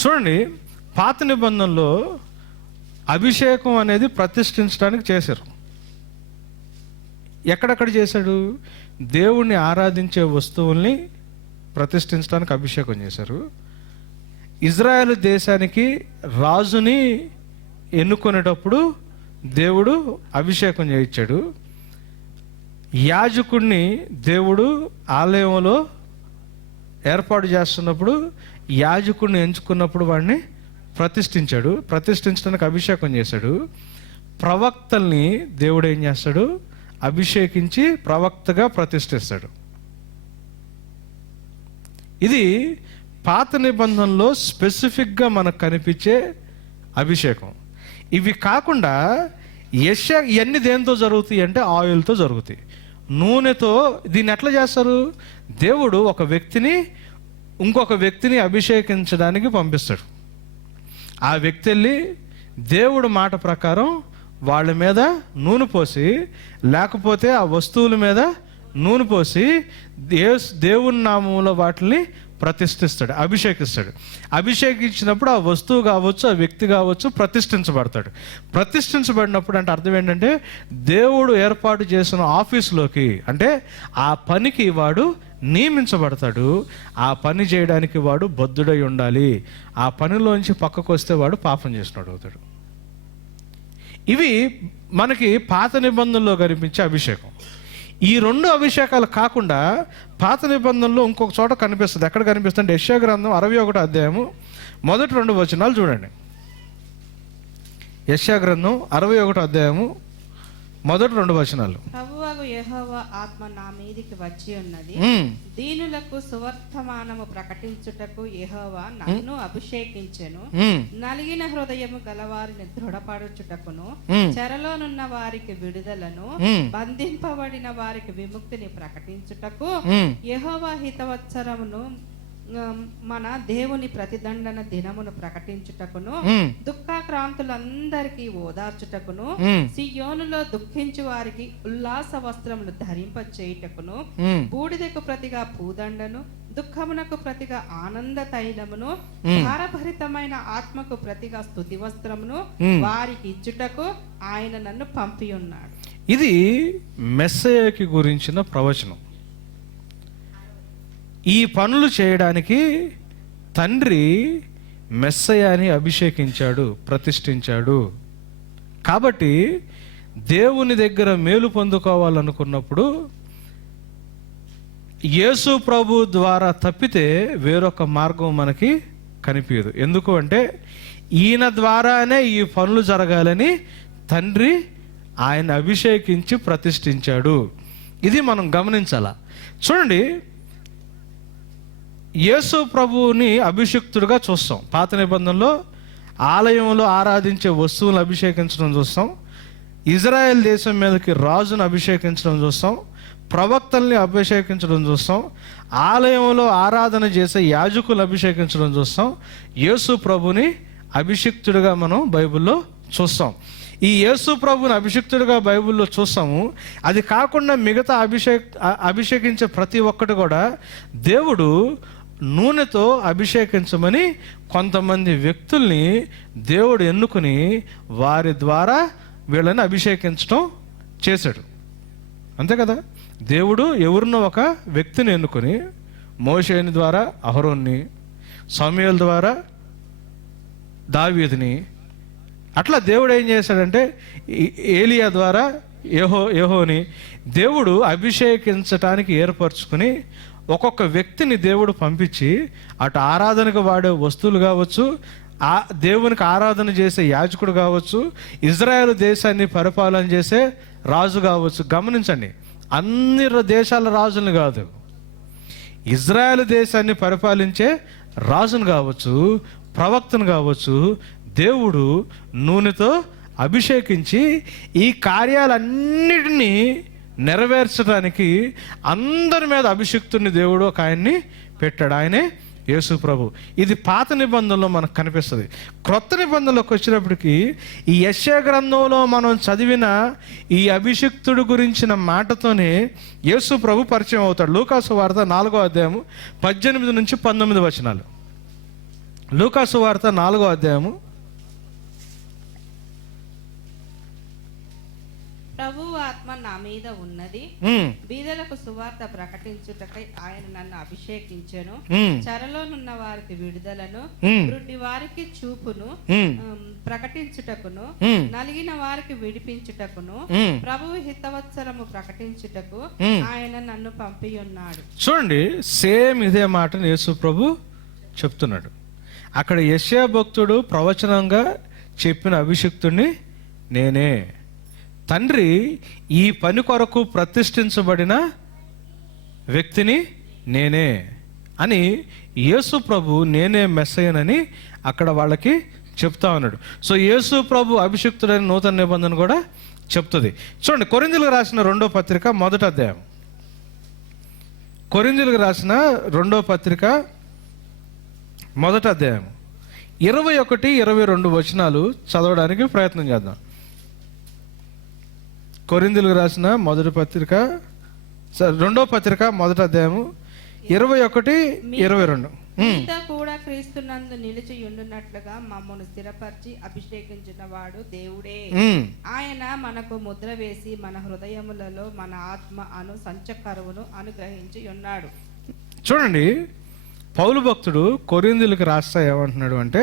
చూడండి, పాత నిబంధనలో అభిషేకం అనేది ప్రతిష్ఠించడానికి చేశారు. ఎక్కడెక్కడ చేశాడు? దేవుణ్ణి ఆరాధించే వస్తువుల్ని ప్రతిష్ఠించడానికి అభిషేకం చేశారు. ఇజ్రాయెల్ దేశానికి రాజుని ఎన్నుకునేటప్పుడు దేవుడు అభిషేకం చేయించాడు. యాజకుడిని దేవుడు ఆలయంలో ఏర్పాటు చేస్తున్నప్పుడు యాజకుడిని ఎంచుకున్నప్పుడు వాడిని ప్రతిష్ఠించాడు. ప్రతిష్ఠించడానికి అభిషేకం చేశాడు. ప్రవక్తల్ని దేవుడు ఏం చేస్తాడు? అభిషేకించి ప్రవక్తగా ప్రతిష్ఠిస్తాడు. ఇది పాత నిబంధనలో స్పెసిఫిక్గా మనకు కనిపించే అభిషేకం. ఇవి కాకుండా ఇవన్నీ దేంతో జరుగుతాయి అంటే ఆయిల్తో జరుగుతాయి, నూనెతో. దీన్ని ఎట్లా చేస్తారు? దేవుడు ఒక వ్యక్తిని ఇంకొక వ్యక్తిని అభిషేకించడానికి పంపిస్తాడు. ఆ వ్యక్తి వెళ్ళి దేవుడు మాట ప్రకారం వాళ్ళ మీద నూనె పోసి, లేకపోతే ఆ వస్తువుల మీద నూనె పోసి దేవుని నామంలో వాటిని ప్రతిష్ఠిస్తాడు, అభిషేకిస్తాడు. అభిషేకించినప్పుడు ఆ వస్తువు కావచ్చు, ఆ వ్యక్తి కావచ్చు ప్రతిష్ఠించబడతాడు. ప్రతిష్ఠించబడినప్పుడు అంటే అర్థం ఏంటంటే దేవుడు ఏర్పాటు చేసిన ఆఫీసులోకి, అంటే ఆ పనికి వాడు నియమించబడతాడు. ఆ పని చేయడానికి వాడు బద్ధుడై ఉండాలి. ఆ పనిలోంచి పక్కకు వస్తే వాడు పాపం చేసినాడు అవుతాడు. ఇవి మనకి పాత నిబంధనలో కనిపించే అభిషేకం. ఈ రెండు అభిషేకాలు కాకుండా పాత నిబంధనలో ఇంకొక చోట కనిపిస్తుంది. ఎక్కడ కనిపిస్తుంది? యెషయా గ్రంథం 61వ అధ్యాయము మొదటి 2 వచనాలు చూడండి. యెషయా గ్రంథం 61వ అధ్యాయము మొదటి 2 వచనాలు. ప్రభువగు యెహోవా ఆత్మ నా మీదికి వచ్చి ఉన్నది, దీనులకు సువర్తమానము ప్రకటించుటకు యెహోవా నన్ను అభిషేకించెను, నలిగిన హృదయము గలవారిని దృఢపరచుటకును, చెరలోనున్న వారికి విడుదలను, బంధింపబడిన వారికి విముక్తిని ప్రకటించుటకు, యెహోవా హితవత్సరమును మన దేవుని ప్రతిదండన దినమును ప్రకటించుటకును, దుఃఖాక్రాంతులందరికీ ఓదార్చుటకును, సియోనులో దుఃఖించు వారికి ఉల్లాస వస్త్రములు ధరింప చేయుటకును, బూడిదకు ప్రతిగా పూదండను, దుఃఖమునకు ప్రతిగా ఆనంద తైలమును, భారభరితమైన ఆత్మకు ప్రతిగా స్తుతి వస్త్రమును వారికి ఇచ్చుటకు ఆయన నన్ను పంపి ఉన్నాడు. ఇది మెస్సయ్యకి గురించిన ప్రవచనం. ఈ పనులు చేయడానికి తండ్రి మెస్సయ్యని అభిషేకించాడు, ప్రతిష్ఠించాడు. కాబట్టి దేవుని దగ్గర మేలు పొందుకోవాలనుకున్నప్పుడు యేసు ప్రభు ద్వారా తప్పితే వేరొక మార్గం మనకి కనిపించదు. ఎందుకు అంటే ఈయన ద్వారానే ఈ పనులు జరగాలని తండ్రి ఆయన అభిషేకించి ప్రతిష్ఠించాడు. ఇది మనం గమనించాల. చూడండి, యేసు ప్రభువుని అభిషిక్తుడుగా చూస్తాం. పాత నిబంధనలో ఆలయంలో ఆరాధించే వస్తువులను అభిషేకించడం చూస్తాం. ఇజ్రాయెల్ దేశం మీదకి రాజును అభిషేకించడం చూస్తాం. ప్రవక్తల్ని అభిషేకించడం చూస్తాం. ఆలయంలో ఆరాధన చేసే యాజకులు అభిషేకించడం చూస్తాం. యేసు ప్రభుని అభిషిక్తుడిగా మనం బైబిల్లో చూస్తాం. ఈ యేసు ప్రభుని అభిషిక్తుడిగా బైబిల్లో చూస్తాము. అది కాకుండా మిగతా అభిషేకించే ప్రతి ఒక్కటి కూడా దేవుడు నూనెతో అభిషేకించమని కొంతమంది వ్యక్తుల్ని దేవుడు ఎన్నుకుని వారి ద్వారా వీళ్ళని అభిషేకించడం చేశాడు. అంతే కదా? దేవుడు ఎవరినో ఒక వ్యక్తిని ఎన్నుకొని, మోషేని ద్వారా అహరోన్ని, సమూయేలు ద్వారా దావీదుని, అట్లా దేవుడు ఏం చేశాడంటే ఏలియా ద్వారా యెహోని దేవుడు అభిషేకించటానికి ఏర్పరచుకుని ఒక్కొక్క వ్యక్తిని దేవుడు పంపించి అటు ఆరాధనకు వాడే వస్తువులు కావచ్చు, ఆ దేవునికి ఆరాధన చేసే యాజకుడు కావచ్చు, ఇజ్రాయెల్ దేశాన్ని పరిపాలన చేసే రాజు కావచ్చు. గమనించండి, అన్ని దేశాల రాజులను కాదు, ఇజ్రాయెల్ దేశాన్ని పరిపాలించే రాజును కావచ్చు, ప్రవక్తను కావచ్చు దేవుడు నూనెతో అభిషేకించి ఈ కార్యాలన్నిటినీ నెరవేర్చడానికి అందరి మీద అభిషిక్తుని దేవుడు ఒక ఆయన్ని పెట్టాడు. ఆయనే యేసు ప్రభు. ఇది పాత నిబంధనలో మనకు కనిపిస్తుంది. క్రొత్త నిబంధనలోకి వచ్చినప్పటికీ ఈ యెషయా గ్రంథంలో మనం చదివిన ఈ అభిషిక్తుడు గురించిన మాటతోనే యేసు ప్రభు పరిచయం అవుతాడు. లూకాసు వార్త 4వ అధ్యాయము 18 నుంచి 19 వచనాలు. లూకాసు వార్త 4వ అధ్యాయము. ప్రభువు ఆత్మ నా మీద ఉన్నది, బీదలకు సువార్త ప్రకటించుటకై ఆయన నన్ను అభిషేకించెను, చెరలోనున్న వారికి విడుదలను, గుడ్డి వారికి చూపును ప్రకటించుటకును, నలిగిన వారికి విడిపించుటకును, ప్రభువు హితవత్సరము ప్రకటించుటకు ఆయన నన్ను పంపి ఉన్నాడు. చూడండి, సేమ్ ఇదే మాటను యేసు ప్రభు చెప్తున్నాడు. అక్కడ యెషయా భక్తుడు ప్రవచనంగా చెప్పిన అభిషిక్తుడిని నేనే, తండ్రి ఈ పని కొరకు ప్రతిష్ఠించబడిన వ్యక్తిని నేనే అని యేసు ప్రభు నేనే మెస్సయ్యనని అక్కడ వాళ్ళకి చెప్తా ఉన్నాడు. సో యేసు ప్రభు అభిషిక్తుడైన నూతన నిబంధన కూడా చెప్తుంది. చూడండి, కొరింథీయులకు రాసిన 2వ పత్రిక 1వ అధ్యాయం. కొరింథీయులకు రాసిన 2వ పత్రిక 1వ అధ్యాయం 21, 22 వచనాలు చదవడానికి ప్రయత్నం చేద్దాం. కొరింథీయులకు రాసిన 2వ పత్రిక 1వ అధ్యాయము 21, 22. మీతో కూడా క్రీస్తునందు నిలిచి ఉండునట్లుగా మమ్మను స్థిరపరిచి అభిషేకించిన వాడు దేవుడే. ఆయన మనకు ముద్ర వేసి మన హృదయములలో మన ఆత్మ అను సంచకరువును అనుగ్రహించి ఉన్నాడు. చూడండి, పౌలు భక్తుడు కొరింథీయులకు రాస్తా ఏమంటున్నాడు అంటే,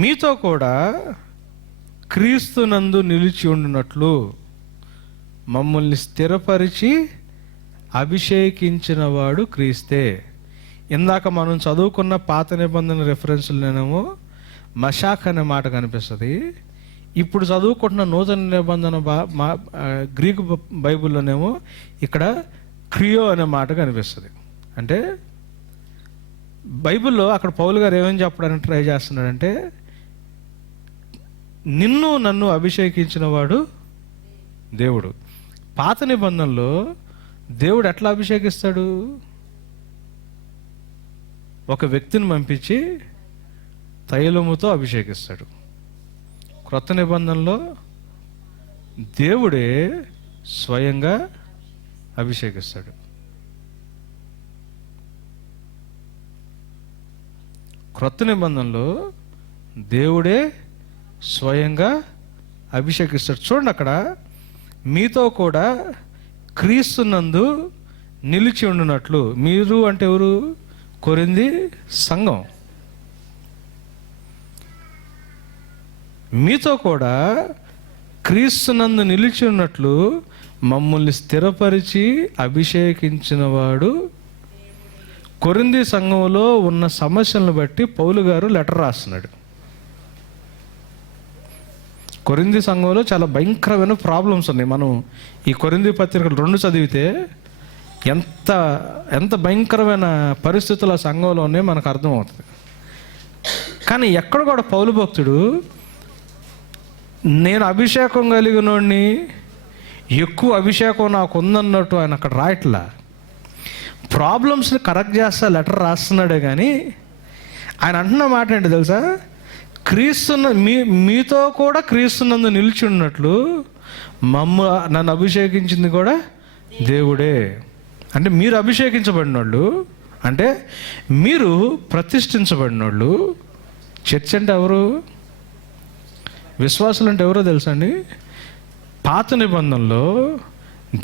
మీతో కూడా క్రీస్తునందు నిలిచి ఉండునట్లు మమ్మల్ని స్థిరపరిచి అభిషేకించిన వాడు క్రీస్తే. ఇందాక మనం చదువుకున్న పాత నిబంధన రెఫరెన్స్లోనేమో మషాక్ అనే మాట కనిపిస్తుంది. ఇప్పుడు చదువుకుంటున్న నూతన నిబంధన గ్రీకు బైబిల్లోనేమో ఇక్కడ క్రియో అనే మాట కనిపిస్తుంది. అంటే బైబిల్లో అక్కడ పౌలు గారు ఏమని చెప్పడానికి ట్రై చేస్తున్నాడంటే, నిన్ను నన్ను అభిషేకించిన వాడు దేవుడు. పాత నిబంధనలో దేవుడు ఎట్లా అభిషేకిస్తాడు? ఒక వ్యక్తిని పంపించి తైలముతో అభిషేకిస్తాడు. క్రొత్త నిబంధనలో దేవుడే స్వయంగా అభిషేకిస్తాడు. క్రొత్త నిబంధనలో దేవుడే స్వయంగా అభిషేకిస్తాడు. చూడండి, అక్కడ మీతో కూడా క్రీస్తునందు నిలిచి ఉండునట్లు. మీరు అంటే ఎవరు? కొరింథీ సంఘం. మీతో కూడా క్రీస్తునందు నిలిచి ఉన్నట్లు మమ్మల్ని స్థిరపరిచి అభిషేకించిన వాడు. కొరింథీ సంఘంలో ఉన్న సమస్యలను బట్టి పౌలు గారు లెటర్ రాస్తున్నాడు. కొరింథీ సంఘంలో చాలా భయంకరమైన ప్రాబ్లమ్స్ ఉన్నాయి. మనం ఈ కొరింథీ పత్రికలు 2 చదివితే ఎంత ఎంత భయంకరమైన పరిస్థితులు ఆ సంఘంలో ఉన్నాయి మనకు అర్థమవుతుంది. కానీ ఎక్కడ కూడా పౌలు భక్తుడు నేను అభిషేకం కలిగినోడిని, ఎక్కువ అభిషేకం నాకు ఉందన్నట్టు ఆయన అక్కడ రాయట్లా. ప్రాబ్లమ్స్ని కరెక్ట్ చేస్తా లెటర్ రాస్తున్నాడే కానీ ఆయన అంటున్న మాట ఏంటి తెలుసా? మీతో కూడా క్రీస్తునందు నిలిచి ఉన్నట్లు నన్ను అభిషేకించింది కూడా దేవుడే. అంటే మీరు అభిషేకించబడిన వాళ్ళు, అంటే మీరు ప్రతిష్ఠించబడిన వాళ్ళు. చర్చ్ అంటే ఎవరు? విశ్వాసులు అంటే ఎవరో తెలుసా అండి? పాత నిబంధనలో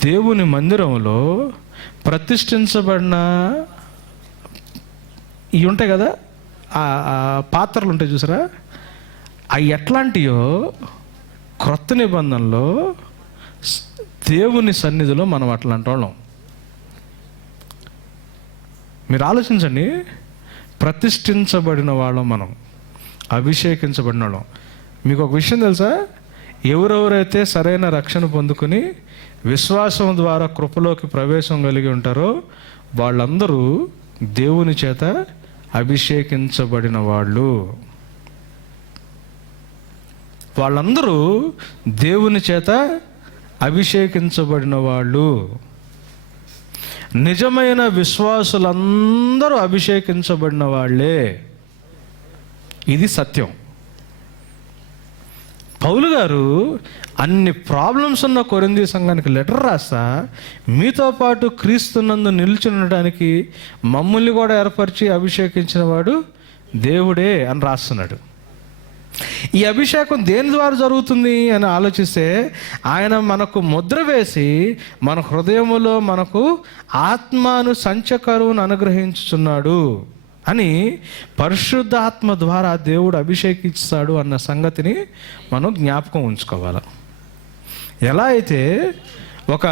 దేవుని మందిరంలో ప్రతిష్ఠించబడిన ఇవి ఉంటాయి కదా, ఆ పాత్రలు ఉంటాయి చూసారా, అవి ఎట్లాంటియో క్రొత్త నిబంధనలో దేవుని సన్నిధిలో మనం అట్లాంటి వాళ్ళం. మీరు ఆలోచించండి, ప్రతిష్ఠించబడిన వాళ్ళం మనం, అభిషేకించబడిన వాళ్ళం. మీకు ఒక విషయం తెలుసా? ఎవరెవరైతే సరైన రక్షణ పొందుకుని విశ్వాసం ద్వారా కృపలోకి ప్రవేశం కలిగి ఉంటారో వాళ్ళందరూ దేవుని చేత అభిషేకించబడిన వాళ్ళు. వాళ్ళందరూ దేవుని చేత అభిషేకించబడిన వాళ్ళు. నిజమైన విశ్వాసులందరూ అభిషేకించబడిన వాళ్ళే. ఇది సత్యం. పౌలు గారు అన్ని ప్రాబ్లమ్స్ ఉన్న కొరింథీ సంఘానికి లెటర్ రాస్తా, మీతో పాటు క్రీస్తునందు నిలిచి ఉండడానికి మమ్మల్ని కూడా ఏర్పరిచి అభిషేకించిన వాడు దేవుడే అని రాస్తున్నాడు. ఈ అభిషేకం దేని ద్వారా జరుగుతుంది అని ఆలోచిస్తే, ఆయన మనకు ముద్ర వేసి మన హృదయములో మనకు ఆత్మను సంచకరువును అనుగ్రహించుచున్నాడు అని పరిశుద్ధాత్మ ద్వారా దేవుడు అభిషేకిస్తాడు అన్న సంగతిని మనం జ్ఞాపకం ఉంచుకోవాలి. ఎలా అయితే ఒక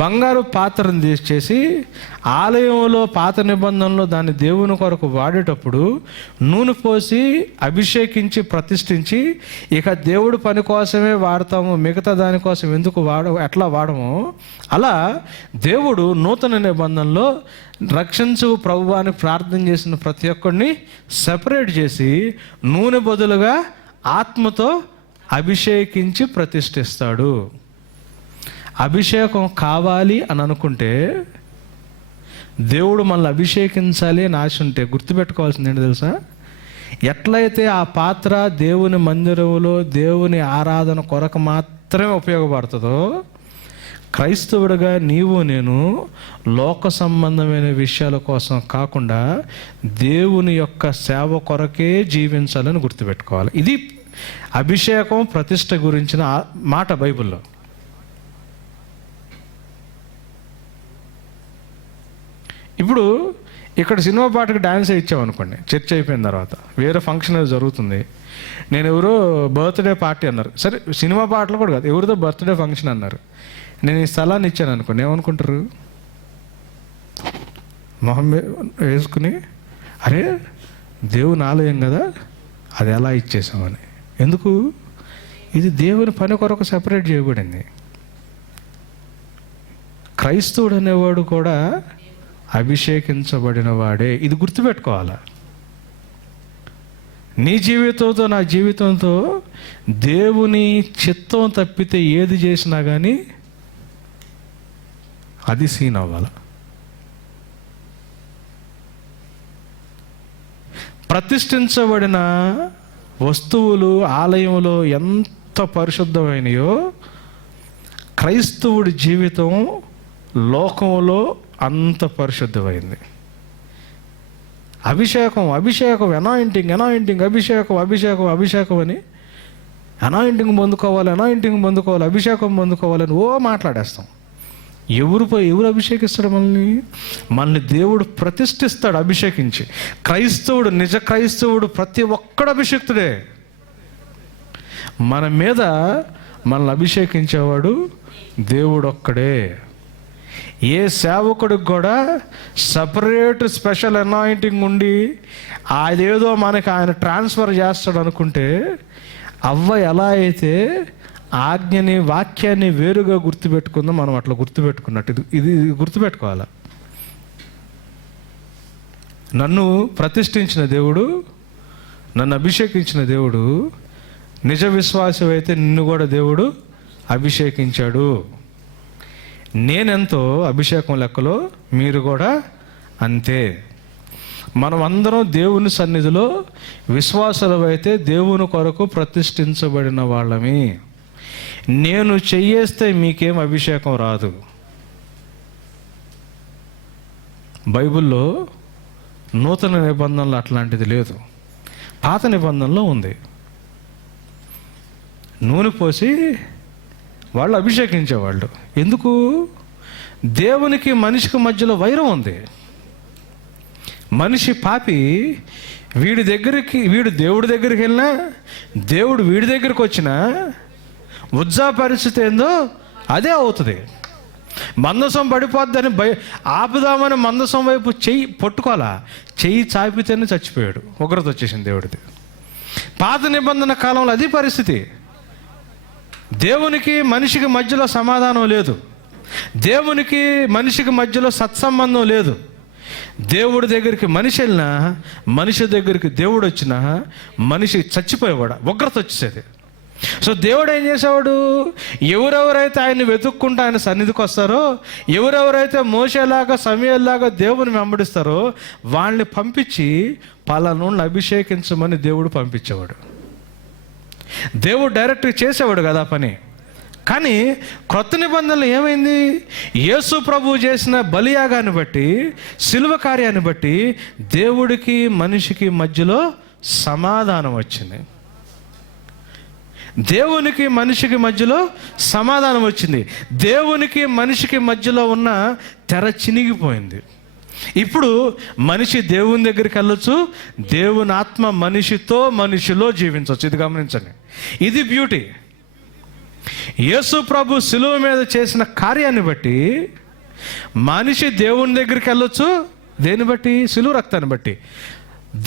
బంగారు పాత్రను తీసేసి ఆలయంలో పాత నిబంధనలో దాన్ని దేవుని కొరకు వాడేటప్పుడు నూనె పోసి అభిషేకించి ప్రతిష్ఠించి ఇక దేవుడు పని కోసమే వాడతాము, మిగతా దానికోసం ఎందుకు ఎట్లా వాడమో, అలా దేవుడు నూతన నిబంధనలో రక్షించు ప్రభువాని ప్రార్థన చేసిన ప్రతి ఒక్కరిని సెపరేట్ చేసి నూనె బదులుగా ఆత్మతో అభిషేకించి ప్రతిష్ఠిస్తాడు. అభిషేకం కావాలి అని అనుకుంటే, దేవుడు మనల్ని అభిషేకించాలి అని ఆశ ఉంటే గుర్తుపెట్టుకోవాల్సింది ఏంటి తెలుసా? ఎట్లయితే ఆ పాత్ర దేవుని మందిరంలో దేవుని ఆరాధన కొరకు మాత్రమే ఉపయోగపడుతుందో, క్రైస్తవుడిగా నీవు నేను లోక సంబంధమైన విషయాల కోసం కాకుండా దేవుని యొక్క సేవ కొరకే జీవించాలని గుర్తుపెట్టుకోవాలి. ఇది అభిషేకం ప్రతిష్ఠ గురించిన మాట బైబిల్లో. ఇప్పుడు ఇక్కడ సినిమా పాటకు డ్యాన్స్ ఇచ్చామనుకోండి, చర్చ అయిపోయిన తర్వాత వేరే ఫంక్షన్ ఏదో జరుగుతుంది, నేను ఎవరో బర్త్డే పార్టీ అన్నారు, సరే సినిమా పాటలు కూడా కాదు, ఎవరిదో బర్త్డే ఫంక్షన్ అన్నారు, నేను ఈ స్థలాన్ని ఇచ్చాను అనుకోండి, ఏమనుకుంటారు? మొహం వేసుకుని, అరే దేవుని ఆలయం కదా, అది ఎలా ఇచ్చేసామని. ఎందుకు? ఇది దేవుని పని కొరకు సెపరేట్ చేయబడింది. క్రైస్తవుడు అనేవాడు కూడా అభిషేకించబడిన వాడే. ఇది గుర్తుపెట్టుకోవాలా. నీ జీవితంతో నా జీవితంతో దేవుని చిత్తం తప్పితే ఏది చేసినా కానీ అది సీన్ అవ్వాలి. ప్రతిష్ఠించబడిన వస్తువులు ఆలయంలో ఎంత పరిశుద్ధమైనయో, క్రైస్తవుడి జీవితం లోకంలో అంత పరిశుద్ధమైంది. అభిషేకం అభిషేకం అనాయింటింగ్ అనాయింటింగ్ అభిషేకం అభిషేకం అభిషేకం అని అనాయింటింగ్ పొందుకోవాలి, అనాయింటింగ్ పొందుకోవాలి, అభిషేకం పొందుకోవాలని మాట్లాడేస్తాం. ఎవరు అభిషేకిస్తాడు మనల్ని దేవుడు ప్రతిష్ఠిస్తాడు అభిషేకించి. క్రైస్తవుడు, నిజ క్రైస్తవుడు ప్రతి ఒక్కడు అభిషేక్తుడే. మన మీద మనల్ని అభిషేకించేవాడు దేవుడు ఒక్కడే. ఏ సేవకుడికి కూడా సపరేట్ స్పెషల్ అనాయింటింగ్ ఉండి అదేదో మనకి ఆయన ట్రాన్స్ఫర్ చేస్తాడు అనుకుంటే, అవ్వ ఎలా అయితే ఆజ్ఞని వాక్యాన్ని వేరుగా గుర్తుపెట్టుకుందో మనం అట్లా గుర్తుపెట్టుకున్నట్టు ఇది గుర్తుపెట్టుకోవాలి. నన్ను ప్రతిష్ఠించిన దేవుడు, నన్ను అభిషేకించిన దేవుడు నిజ విశ్వాసం అయితే నిన్ను కూడా దేవుడు అభిషేకించాడు. నేనెంతో అభిషేకం లెక్కలో మీరు కూడా అంతే. మనం అందరం దేవుని సన్నిధిలో విశ్వాసులు అయితే దేవుని కొరకు ప్రతిష్ఠించబడిన వాళ్ళమి. నేను చెయ్యేస్తే మీకేం అభిషేకం రాదు. బైబిల్లో నూతన నిబంధనలు అట్లాంటిది లేదు, పాత నిబంధనలో ఉంది. నూనె పోసి వాళ్ళు అభిషేకించేవాళ్ళు. ఎందుకు? దేవునికి మనిషికి మధ్యలో వైరం ఉంది. మనిషి పాపి, వీడి దేవుడి దగ్గరికి వెళ్ళినా, దేవుడు వీడి దగ్గరికి వచ్చినా ఉజ్జా పరిస్థితి ఏందో అదే అవుతుంది. మందసం పడిపోద్దని ఆపుదామని మందసం వైపు చెయ్యి పట్టుకోవాలా, చెయ్యి చాపితేనే చచ్చిపోయాడు, ఉగ్రత వచ్చేసింది దేవుడిది. పాత నిబంధన కాలంలో అది పరిస్థితి. దేవునికి మనిషికి మధ్యలో సమాధానం లేదు, దేవునికి మనిషికి మధ్యలో సత్సంబంధం లేదు. దేవుడి దగ్గరికి మనిషి వెళ్ళినా, మనిషి దగ్గరికి దేవుడు వచ్చినా మనిషి చచ్చిపోయేవాడు, ఉగ్రత వచ్చేసేది. సో దేవుడు ఏం చేసేవాడు? ఎవరెవరైతే ఆయన్ని వెతుక్కుంటూ ఆయన సన్నిధికి వస్తారో, ఎవరెవరైతే మోషేలాగా సమయలాగా దేవుని వెంబడిస్తారో వాళ్ళని పంపించి పలానోళ్ళని అభిషేకించమని దేవుడు పంపించేవాడు. దేవుడు డైరెక్ట్గా చేసేవాడు కదా ఆ పని. కానీ క్రొత్త నిబంధనలు ఏమైంది? యేసు ప్రభువు చేసిన బలియాగాన్ని బట్టి, శిలువ కార్యాన్ని బట్టి దేవుడికి మనిషికి మధ్యలో సమాధానం వచ్చింది. దేవునికి మనిషికి మధ్యలో సమాధానం వచ్చింది. దేవునికి మనిషికి మధ్యలో ఉన్న తెర చినిగిపోయింది. ఇప్పుడు మనిషి దేవుని దగ్గరికి వెళ్ళొచ్చు, దేవుని ఆత్మ మనిషితో మనిషిలో జీవించవచ్చు. ఇది గమనించండి, ఇది బ్యూటీ. యేసు ప్రభు శిలువ మీద చేసిన కార్యాన్ని బట్టి మనిషి దేవుని దగ్గరికి వెళ్ళొచ్చు. దేన్ని బట్టి? శిలువ రక్తాన్ని బట్టి.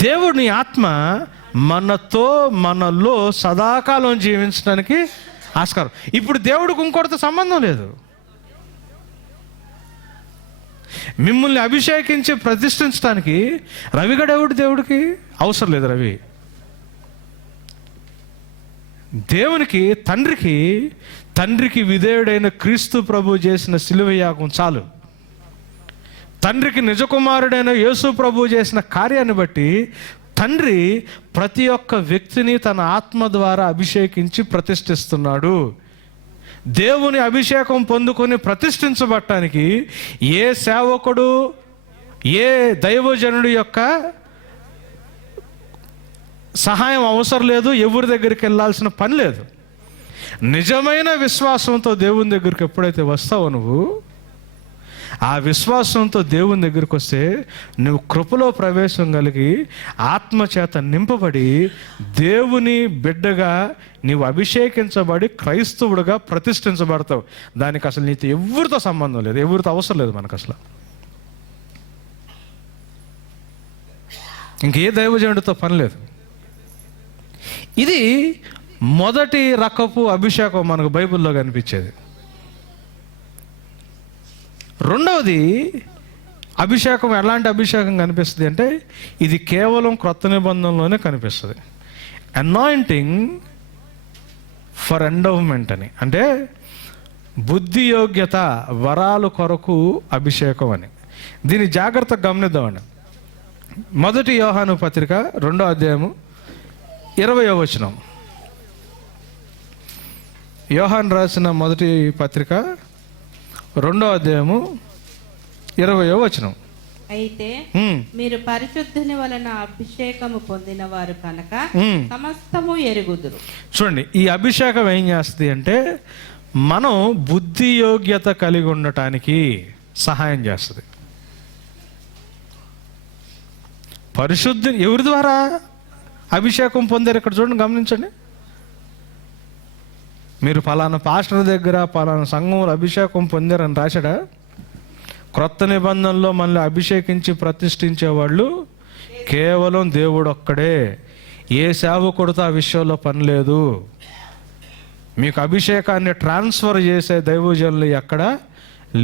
దేవుని ఆత్మ మనతో మనలో సదాకాలం జీవించడానికి ఆస్కారం. ఇప్పుడు దేవుడికి ఇంకోటితో సంబంధం లేదు. మిమ్మల్ని అభిషేకించి ప్రతిష్ఠించడానికి రవిగడెవడు దేవుడికి అవసరం లేదు. రవి దేవునికి తండ్రికి విధేయుడైన క్రీస్తు ప్రభు చేసిన శిలువ యాగం చాలు. తండ్రికి నిజకుమారుడైన యేసు ప్రభు చేసిన కార్యాన్ని బట్టి తండ్రి ప్రతి ఒక్క వ్యక్తిని తన ఆత్మ ద్వారా అభిషేకించి ప్రతిష్ఠిస్తున్నాడు. దేవుని అభిషేకం పొందుకొని ప్రతిష్ఠించబడటానికి ఏ సేవకుడు, ఏ దైవజనుడి యొక్క సహాయం అవసరం లేదు. ఎవరి దగ్గరికి వెళ్ళాల్సిన పని లేదు. నిజమైన విశ్వాసంతో దేవుని దగ్గరికి ఎప్పుడైతే వస్తావో నువ్వు, ఆ విశ్వాసంతో దేవుని దగ్గరికి వస్తే నువ్వు కృపలో ప్రవేశం కలిగి ఆత్మచేత నింపబడి దేవుని బిడ్డగా నీవు అభిషేకించబడి క్రైస్తవుడుగా ప్రతిష్ఠించబడతావు. దానికి అసలు నీతో ఎవరితో సంబంధం లేదు, ఎవరితో అవసరం లేదు మనకు అసలు. ఇంకే దైవజనుడితో పని లేదు. ఇది మొదటి రకపు అభిషేకం మనకు బైబిల్లో కనిపించేది. రెండవది అభిషేకం ఎలాంటి అభిషేకం కనిపిస్తుంది అంటే ఇది కేవలం క్రొత్త నిబంధనలోనే కనిపిస్తుంది. అనాయింటింగ్ ఫర్ ఎండోవ్మెంట్ అని, అంటే బుద్ధి యోగ్యత వరాలు కొరకు అభిషేకం అని. దీన్ని జాగ్రత్తగా గమనిద్దామండి. 1 యోహాను పత్రిక 2వ అధ్యాయము 20వ వచనం. యోహాను రాసిన 1 పత్రిక 2వ అధ్యాయము 20వ వచనం. అయితే మీరు పరిశుద్ధుని వలన అభిషేకము పొందిన వారు కనుక సమస్తము ఎరుగుదురు. చూడండి, ఈ అభిషేకం ఏం చేస్తుంది అంటే మనం బుద్ధి యోగ్యత కలిగి ఉండటానికి సహాయం చేస్తుంది. పరిశుద్ధి ఎవరి ద్వారా అభిషేకం పొందారు? ఇక్కడ చూడండి, గమనించండి. మీరు ఫలానా పాస్టర్ దగ్గర ఫలానా సంఘంలో అభిషేకం పొందారని రాశాడా? క్రొత్త నిబంధనలో మనల్ని అభిషేకించి ప్రతిష్ఠించేవాళ్ళు కేవలం దేవుడు ఒక్కడే. ఏ సేవకుడితో ఆ విషయంలో పని లేదు. మీకు అభిషేకాన్ని ట్రాన్స్ఫర్ చేసే దైవజనులు ఎక్కడ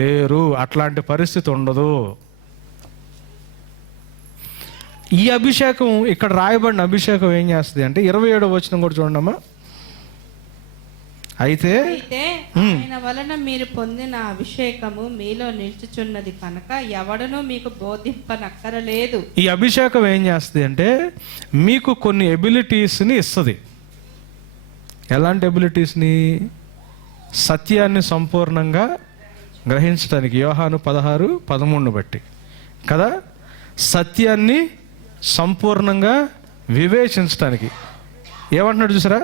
లేరు. అట్లాంటి పరిస్థితి ఉండదు. ఈ అభిషేకం, ఇక్కడ రాయబడిన అభిషేకం ఏం చేస్తుంది అంటే 27వ వచనం కూడా చూడమ్మా. అయితే ఆయన వలన మీరు పొందిన అభిషేకము మీలో నిలుచుచున్నది కనుక ఎవడనూ మీకు బోధింపనక్కరలేదు. ఈ అభిషేకం ఏం చేస్తుంది అంటే మీకు కొన్ని ఎబిలిటీస్ని ఇస్తుంది. ఎలాంటి ఎబిలిటీస్ని? సత్యాన్ని సంపూర్ణంగా గ్రహించడానికి. యోహాను 16:13 బట్టి కదా, సత్యాన్ని సంపూర్ణంగా వివేచించడానికి. ఏమంటున్నాడు చూసారా?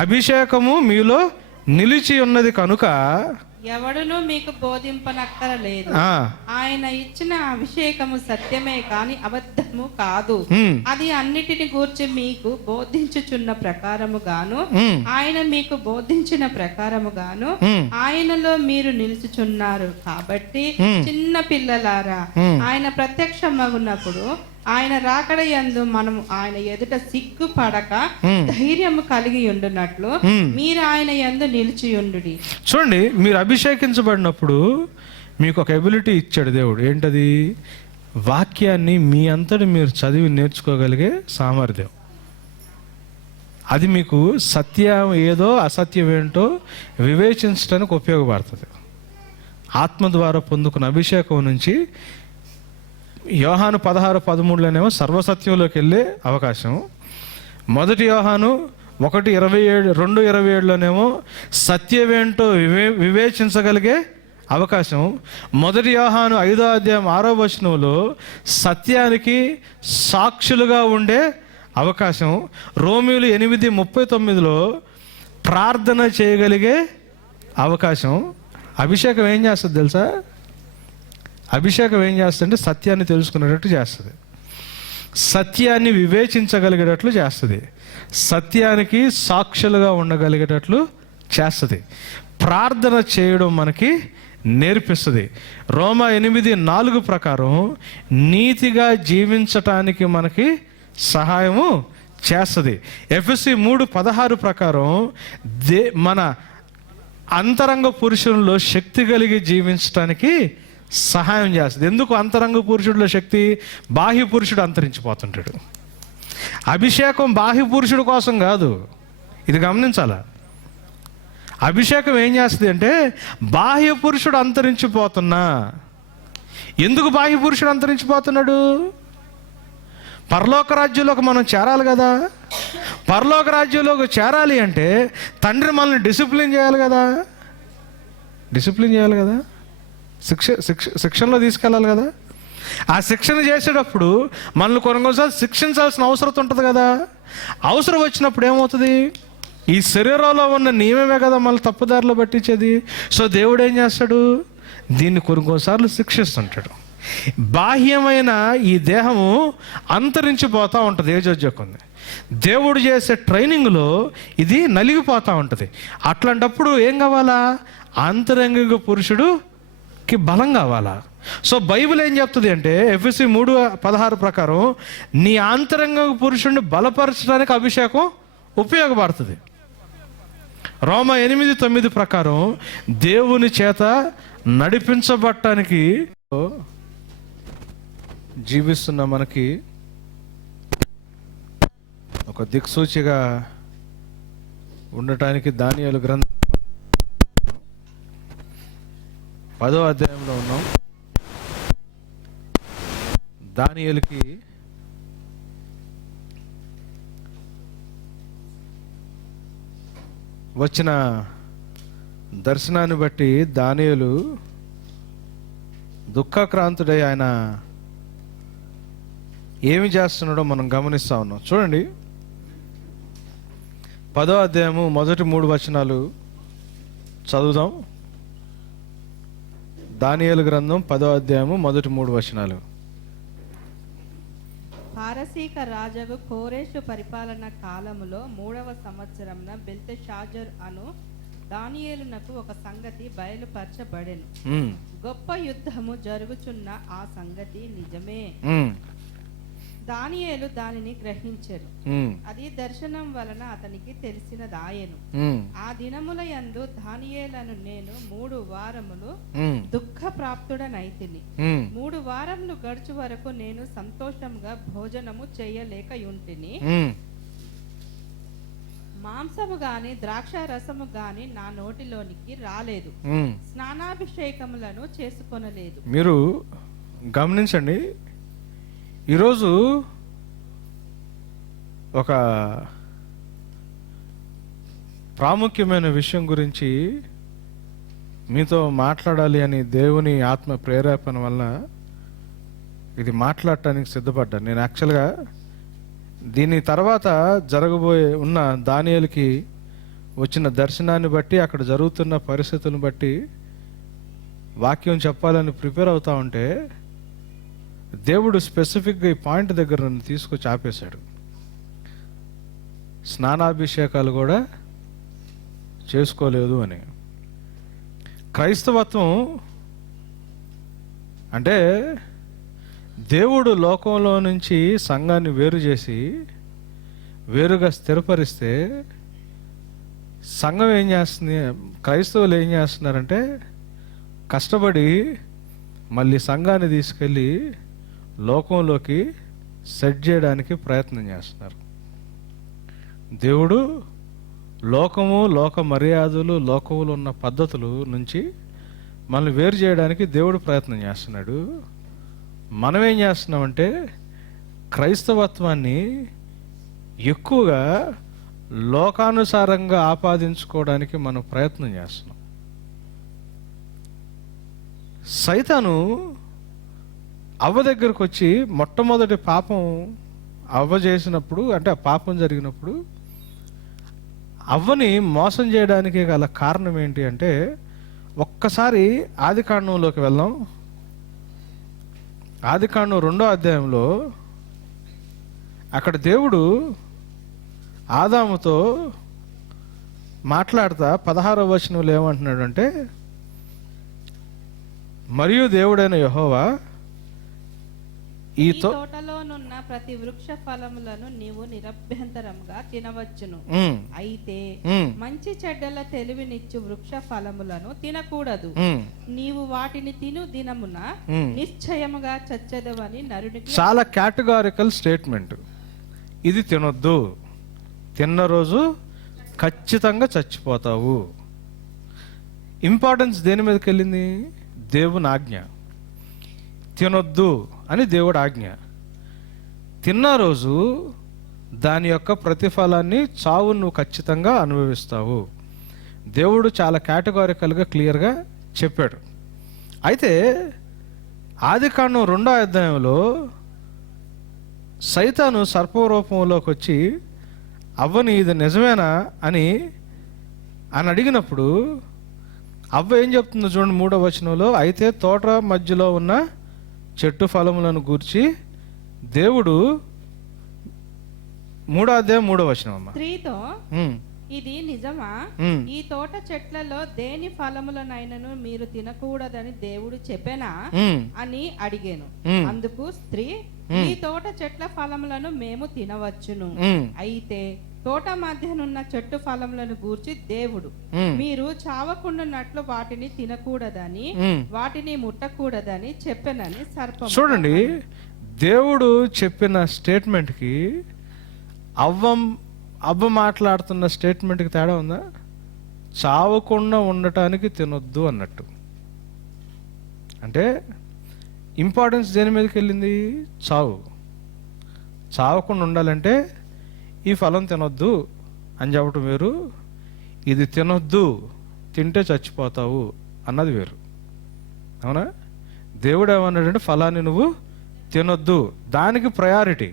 అభిషేకము మీలో నిలిచి ఉన్నది కనుక ఎవడును మీకు బోధింపనక్కరలేదు. ఆయన ఇచ్చిన అభిషేకము సత్యమే కాని అబద్ధము కాదు. అది అన్నిటిని గూర్చి మీకు బోధించుచున్న ప్రకారముగాను ఆయన మీకు బోధించిన ప్రకారముగాను ఆయనలో మీరు నిలుచుచున్నారు. కాబట్టి చిన్న పిల్లలారా, ఆయన ప్రత్యక్షమగునప్పుడు ఆయన రాకడ యందు మనం ఆయన ఎదుట సిగ్గుపడక ధైర్యము కలిగి ఉండునట్లు మీరు ఆయన యందు నిలిచియుండుడి. చూడండి, మీరు అభిషేకించబడినప్పుడు మీకు ఒక ఎబిలిటీ ఇచ్చాడు దేవుడు. ఏంటది? వాక్యాన్ని మీ అంతటి మీరు చదివి నేర్చుకోగలిగే సామర్థ్యం. అది మీకు సత్యం ఏదో అసత్యం ఏంటో వివేచించడానికి ఉపయోగపడుతుంది. ఆత్మ ద్వారా పొందుకున్న అభిషేకం నుంచి యోహాను 16:13లోనేమో సర్వసత్యంలోకి వెళ్ళే అవకాశం. 1 యోహాను 2:27లోనేమో సత్యమేంటో వివేచించగలిగే అవకాశం. 1 యోహాను 5:6 సత్యానికి సాక్షులుగా ఉండే అవకాశం. రోమీయులు 8:39 ప్రార్థన చేయగలిగే అవకాశం. అభిషేకం ఏం చేస్తుంది తెలుసా? అభిషేకం ఏం చేస్తుందంటే సత్యాన్ని తెలుసుకునేటట్టు చేస్తుంది, సత్యాన్ని వివేచించగలిగేటట్లు చేస్తుంది, సత్యానికి సాక్షులుగా ఉండగలిగేటట్లు చేస్తుంది, ప్రార్థన చేయడం మనకి నేర్పిస్తుంది. రోమా 8:4 ప్రకారం నీతిగా జీవించటానికి మనకి సహాయము చేస్తుంది. ఎఫెసీ 3:16 ప్రకారం మన అంతరంగ పురుషుల్లో శక్తి కలిగి జీవించటానికి సహాయం చేస్తుంది. ఎందుకు అంతరంగ పురుషుడిలో శక్తి? బాహ్య పురుషుడు అంతరించిపోతుంటాడు. అభిషేకం బాహ్య పురుషుడు కోసం కాదు, ఇది గమనించాల. అభిషేకం ఏం చేస్తుంది అంటే బాహ్య పురుషుడు అంతరించిపోతున్నా. ఎందుకు బాహ్య పురుషుడు అంతరించిపోతున్నాడు? పరలోక రాజ్యంలోకి మనం చేరాలి కదా. పరలోక రాజ్యంలోకి చేరాలి అంటే తండ్రి మనల్ని డిసిప్లిన్ చేయాలి కదా, శిక్షణలో తీసుకెళ్ళాలి కదా. ఆ శిక్షణ చేసేటప్పుడు మనల్ని కొన్నిసార్లు శిక్షించాల్సిన అవసరం ఉంటుంది కదా. అవసరం వచ్చినప్పుడు ఏమవుతుంది? ఈ శరీరంలో ఉన్న నియమమే కదా మళ్ళీ తప్పుదారిలో పట్టించేది. సో దేవుడు ఏం చేస్తాడు? దీన్ని కొన్నిసార్లు శిక్షిస్తుంటాడు. బాహ్యమైన ఈ దేహము అంతరించిపోతూ ఉంటుంది ఏజొజ్జకుంది. దేవుడు చేసే ట్రైనింగ్లో ఇది నలిగిపోతూ ఉంటుంది. అట్లాంటప్పుడు ఏం కావాలా? అంతరంగిక పురుషుడుకి బలం కావాలా. సో బైబిల్ ఏం చెప్తుంది అంటే ఎఫెసీ 3:16 ప్రకారం నీ అంతరంగిక పురుషుడిని బలపరచడానికి అభిషేకం ఉపయోగపడుతుంది. రోమా 8:9 ప్రకారం దేవుని చేత నడిపించబడటానికి జీవిస్తున్న మనకి ఒక దిక్సూచిగా ఉండటానికి దానియేలు గ్రంథం 10వ అధ్యాయంలో ఉన్నాం. దానియేలుకి వచ్చిన దర్శనాన్ని బట్టి దానియేలు దుఃఖాక్రాంతుడై ఆయన ఏమి చేస్తున్నాడో మనం గమనిస్తా ఉన్నాం. చూడండి, 10వ అధ్యాయము మొదటి 3 వచనాలు చదువుదాం. దానియేలు గ్రంథం 10వ అధ్యాయము మొదటి 3 వచనాలు. పారసీక రాజగు కోరేషు పరిపాలన కాలములో 3వ సంవత్సరమున బెల్తెషాజర్ అను దానియేలునకు ఒక సంగతి బయలుపరచబడెను. గొప్ప యుద్ధము జరుగుచున్న ఆ సంగతి నిజమే. దానియేలు దానిని గ్రహించెను. అది దర్శనం వలన అతనికి తెలిసినదాయెను. ఆ దినముల యందు దానియేలను నేను 3 వారములు దుఃఖ ప్రాప్తుడనైతిని. 3 వారములు గడుచు వరకు నేను సంతోషంగా భోజనము చేయలేకయుంటిని. మాంసము గాని ద్రాక్ష రసము గాని నా నోటిలోనికి రాలేదు. స్నానాభిషేకములను చేసుకొనలేదు. మీరు గమనించండి, ఈరోజు ఒక ప్రాముఖ్యమైన విషయం గురించి మీతో మాట్లాడాలి అని దేవుని ఆత్మ ప్రేరేపణ వల్ల ఇది మాట్లాడటానికి సిద్ధపడ్డాను. నేను యాక్చువల్గా దీని తర్వాత జరగబోయే ఉన్న దానియేలుకి వచ్చిన దర్శనాన్ని బట్టి అక్కడ జరుగుతున్న పరిస్థితులను బట్టి వాక్యం చెప్పాలని ప్రిపేర్ అవుతా ఉంటే దేవుడు స్పెసిఫిక్గా ఈ పాయింట్ దగ్గర నన్ను తీసుకొచ్చి ఆపేశాడు. స్నానాభిషేకాలు కూడా చేసుకోలేదు అని. క్రైస్తవత్వం అంటే దేవుడు లోకంలో నుంచి సంఘాన్ని వేరు చేసి వేరుగా స్థిరపరిస్తే సంఘం ఏం చేస్తుంది? క్రైస్తవులు ఏం చేస్తున్నారంటే కష్టపడి మళ్ళీ సంఘాన్ని తీసుకెళ్ళి లోకంలోకి సెట్ చేయడానికి ప్రయత్నం చేస్తున్నారు. దేవుడు లోకము, లోక మర్యాదలు, లోకంలో ఉన్న పద్ధతులు నుంచి మనల్ని వేరు చేయడానికి దేవుడు ప్రయత్నం చేస్తున్నాడు. మనం ఏం చేస్తున్నామంటే క్రైస్తవత్వాన్ని ఎక్కువగా లోకానుసారంగా ఆపాదించుకోవడానికి మనం ప్రయత్నం చేస్తున్నాం. సైతాను అవ్వ దగ్గరకు వచ్చి మొట్టమొదటి పాపం అవ్వ చేసినప్పుడు, అంటే ఆ పాపం జరిగినప్పుడు అవ్వని మోసం చేయడానికి గల కారణం ఏంటి అంటే, ఒక్కసారి ఆదికాండంలోకి వెళ్దాం. ఆదికాండం 2వ అధ్యాయంలో అక్కడ దేవుడు ఆదాముతో మాట్లాడతా 16వ వచనంలో ఏమంటున్నాడు అంటే, మరియు దేవుడైన యెహోవా ఈ తోటలోనున్న ప్రతి వృక్ష ఫలములను నీవు నిరభ్యంతరంగా తినవచ్చును, అయితే మంచి చెడ్డల తెలివినిచ్చు వృక్ష ఫలములను తినకూడదు. నీవు వాటిని తిను దినమున నిశ్చయముగా చచ్చెదవని నరునికి. చాలా కేటగారికల్ స్టేట్మెంట్. ఇది తినొద్దు, తిన్న రోజు ఖచ్చితంగా చచ్చిపోతావు. ఇంపార్టెన్స్ దేని మీదకి వెళ్ళింది? దేవుని ఆజ్ఞ. తినొద్దు అని దేవుడు ఆజ్ఞ. తిన్న రోజు దాని యొక్క ప్రతిఫలాన్ని, చావు నువ్వు ఖచ్చితంగా అనుభవిస్తావు. దేవుడు చాలా కేటగారికల్గా క్లియర్గా చెప్పాడు. అయితే ఆదికాండం 2వ అధ్యాయంలో సైతాను సర్పరూపంలోకి వచ్చి అవ్వని ఇది నిజమేనా అని అడిగినప్పుడు అవ్వ ఏం చెప్తుందో చూడండి 3వ వచనంలో, అయితే తోట మధ్యలో ఉన్న చెట్టు ఫలములను గూర్చి దేవుడు 3వ అధ్యాయం 3వ వచనం అమ్మ. స్త్రీతో ఇది నిజమా? ఈ తోట చెట్లలో దేని ఫలములనైనను మీరు తినకూడదని దేవుడు చెప్పెనా అని అడిగాను. అందుకు స్త్రీ, ఈ తోట చెట్ల ఫలములను మేము తినవచ్చును, అయితే తోట మధ్యనున్న చెట్టు ఫలములను గూర్చి దేవుడు మీరు చావకుండానట్లు వాటిని తినకూడదని, వాటిని ముట్టకూడదని చెప్పెనని సర్పం. చూడండి, దేవుడు చెప్పిన స్టేట్మెంట్ కి అవ్వ మాట్లాడుతున్న స్టేట్మెంట్ కి తేడా ఉందా? చావకుండా ఉండటానికి తినొద్దు అన్నట్టు. అంటే ఇంపార్టెన్స్ దేని మీదకి వెళ్ళింది? చావు. చావకుండా ఉండాలంటే ఈ ఫలం తినొద్దు అని చెప్పటం వేరు, ఇది తినొద్దు, తింటే చచ్చిపోతావు అన్నది వేరు. అవునా? దేవుడు ఏమన్నాడంటే ఫలాన్ని నువ్వు తినొద్దు, దానికి ప్రయారిటీ.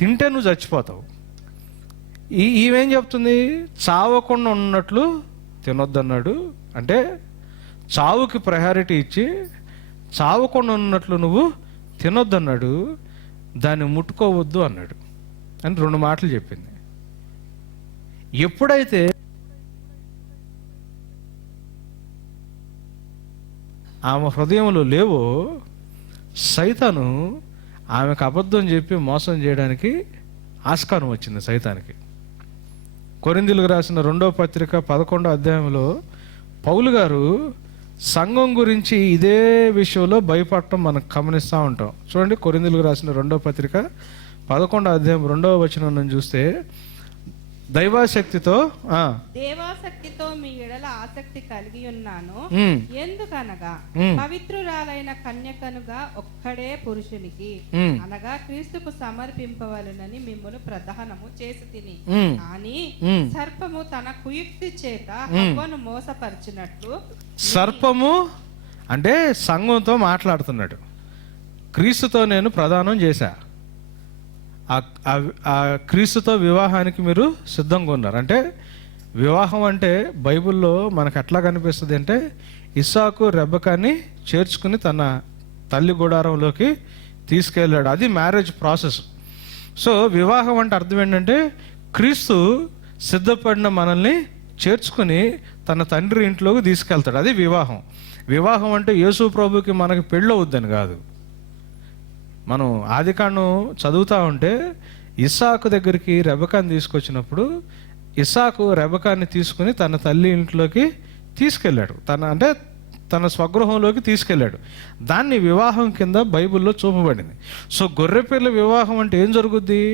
తింటే నువ్వు చచ్చిపోతావు. ఈమెం చెప్తుంది? చావకుండా ఉన్నట్లు తినొద్దు అన్నాడు. అంటే చావుకి ప్రయారిటీ ఇచ్చి చావకుండా ఉన్నట్లు నువ్వు తినొద్దు అన్నాడు, దాన్ని ముట్టుకోవద్దు అన్నాడు అని 2 మాటలు చెప్పింది. ఎప్పుడైతే ఆమె హృదయంలో లేవో సైతాను ఆమెకు అబద్ధం చెప్పి మోసం చేయడానికి ఆస్కారం వచ్చింది సైతానికి. కొరింథీయులకు రాసిన 2వ పత్రిక 11వ అధ్యాయంలో పౌలు గారు సంఘం గురించి ఇదే విషయంలో భయపడటం మనం గమనిస్తూ ఉంటాం. చూడండి, కొరింథీయులకు రాసిన 2వ పత్రిక 11వ అధ్యాయం 2వ వచనం నుంచి చూస్తే, దేవాసక్తితో మీ ఎడల ఆసక్తి కలిగి ఉన్నాను, ఎందుకనగా పవిత్రురాలైన కన్యకనుగా ఒక్కడే పురుషునికి అనగా క్రీస్తుకు సమర్పింపవలెనని మిమ్మల్ని ప్రధానము చేసి తిని, కానీ సర్పము తన కుయుక్తి చేత హవ్వను మోసపరిచినట్లు. సర్పము అంటే సంఘంతో మాట్లాడుతున్నాడు. క్రీస్తుతో నేను ప్రదానం చేశా, ఆ క్రీస్తుతో వివాహానికి మీరు సిద్ధంగా ఉన్నారు. అంటే వివాహం అంటే బైబిల్లో మనకు ఎట్లా కనిపిస్తుంది అంటే, ఇస్సాకు రెబెకాని చేర్చుకుని తన తల్లి గుడారంలోకి తీసుకెళ్ళాడు. అది మ్యారేజ్ ప్రాసెస్. సో వివాహం అంటే అర్థం ఏంటంటే, క్రీస్తు సిద్ధపడిన మనల్ని చేర్చుకుని తన తండ్రి ఇంట్లోకి తీసుకెళ్తాడు. అది వివాహం. వివాహం అంటే యేసు ప్రభుకి మనకి పెళ్ళవుద్దని కాదు. మనం ఆదికాండం చదువుతూ ఉంటే ఇస్సాకు దగ్గరికి రెబెకాని తీసుకొచ్చినప్పుడు ఇస్సాకు రెబెకాని తీసుకుని తన తల్లి ఇంట్లోకి తీసుకెళ్ళాడు. తన స్వగృహంలోకి తీసుకెళ్ళాడు. దాన్ని వివాహం కింద బైబిల్లో చూపబడింది. సో గొర్రెపిల్ల వివాహం అంటే ఏం జరుగుద్ది?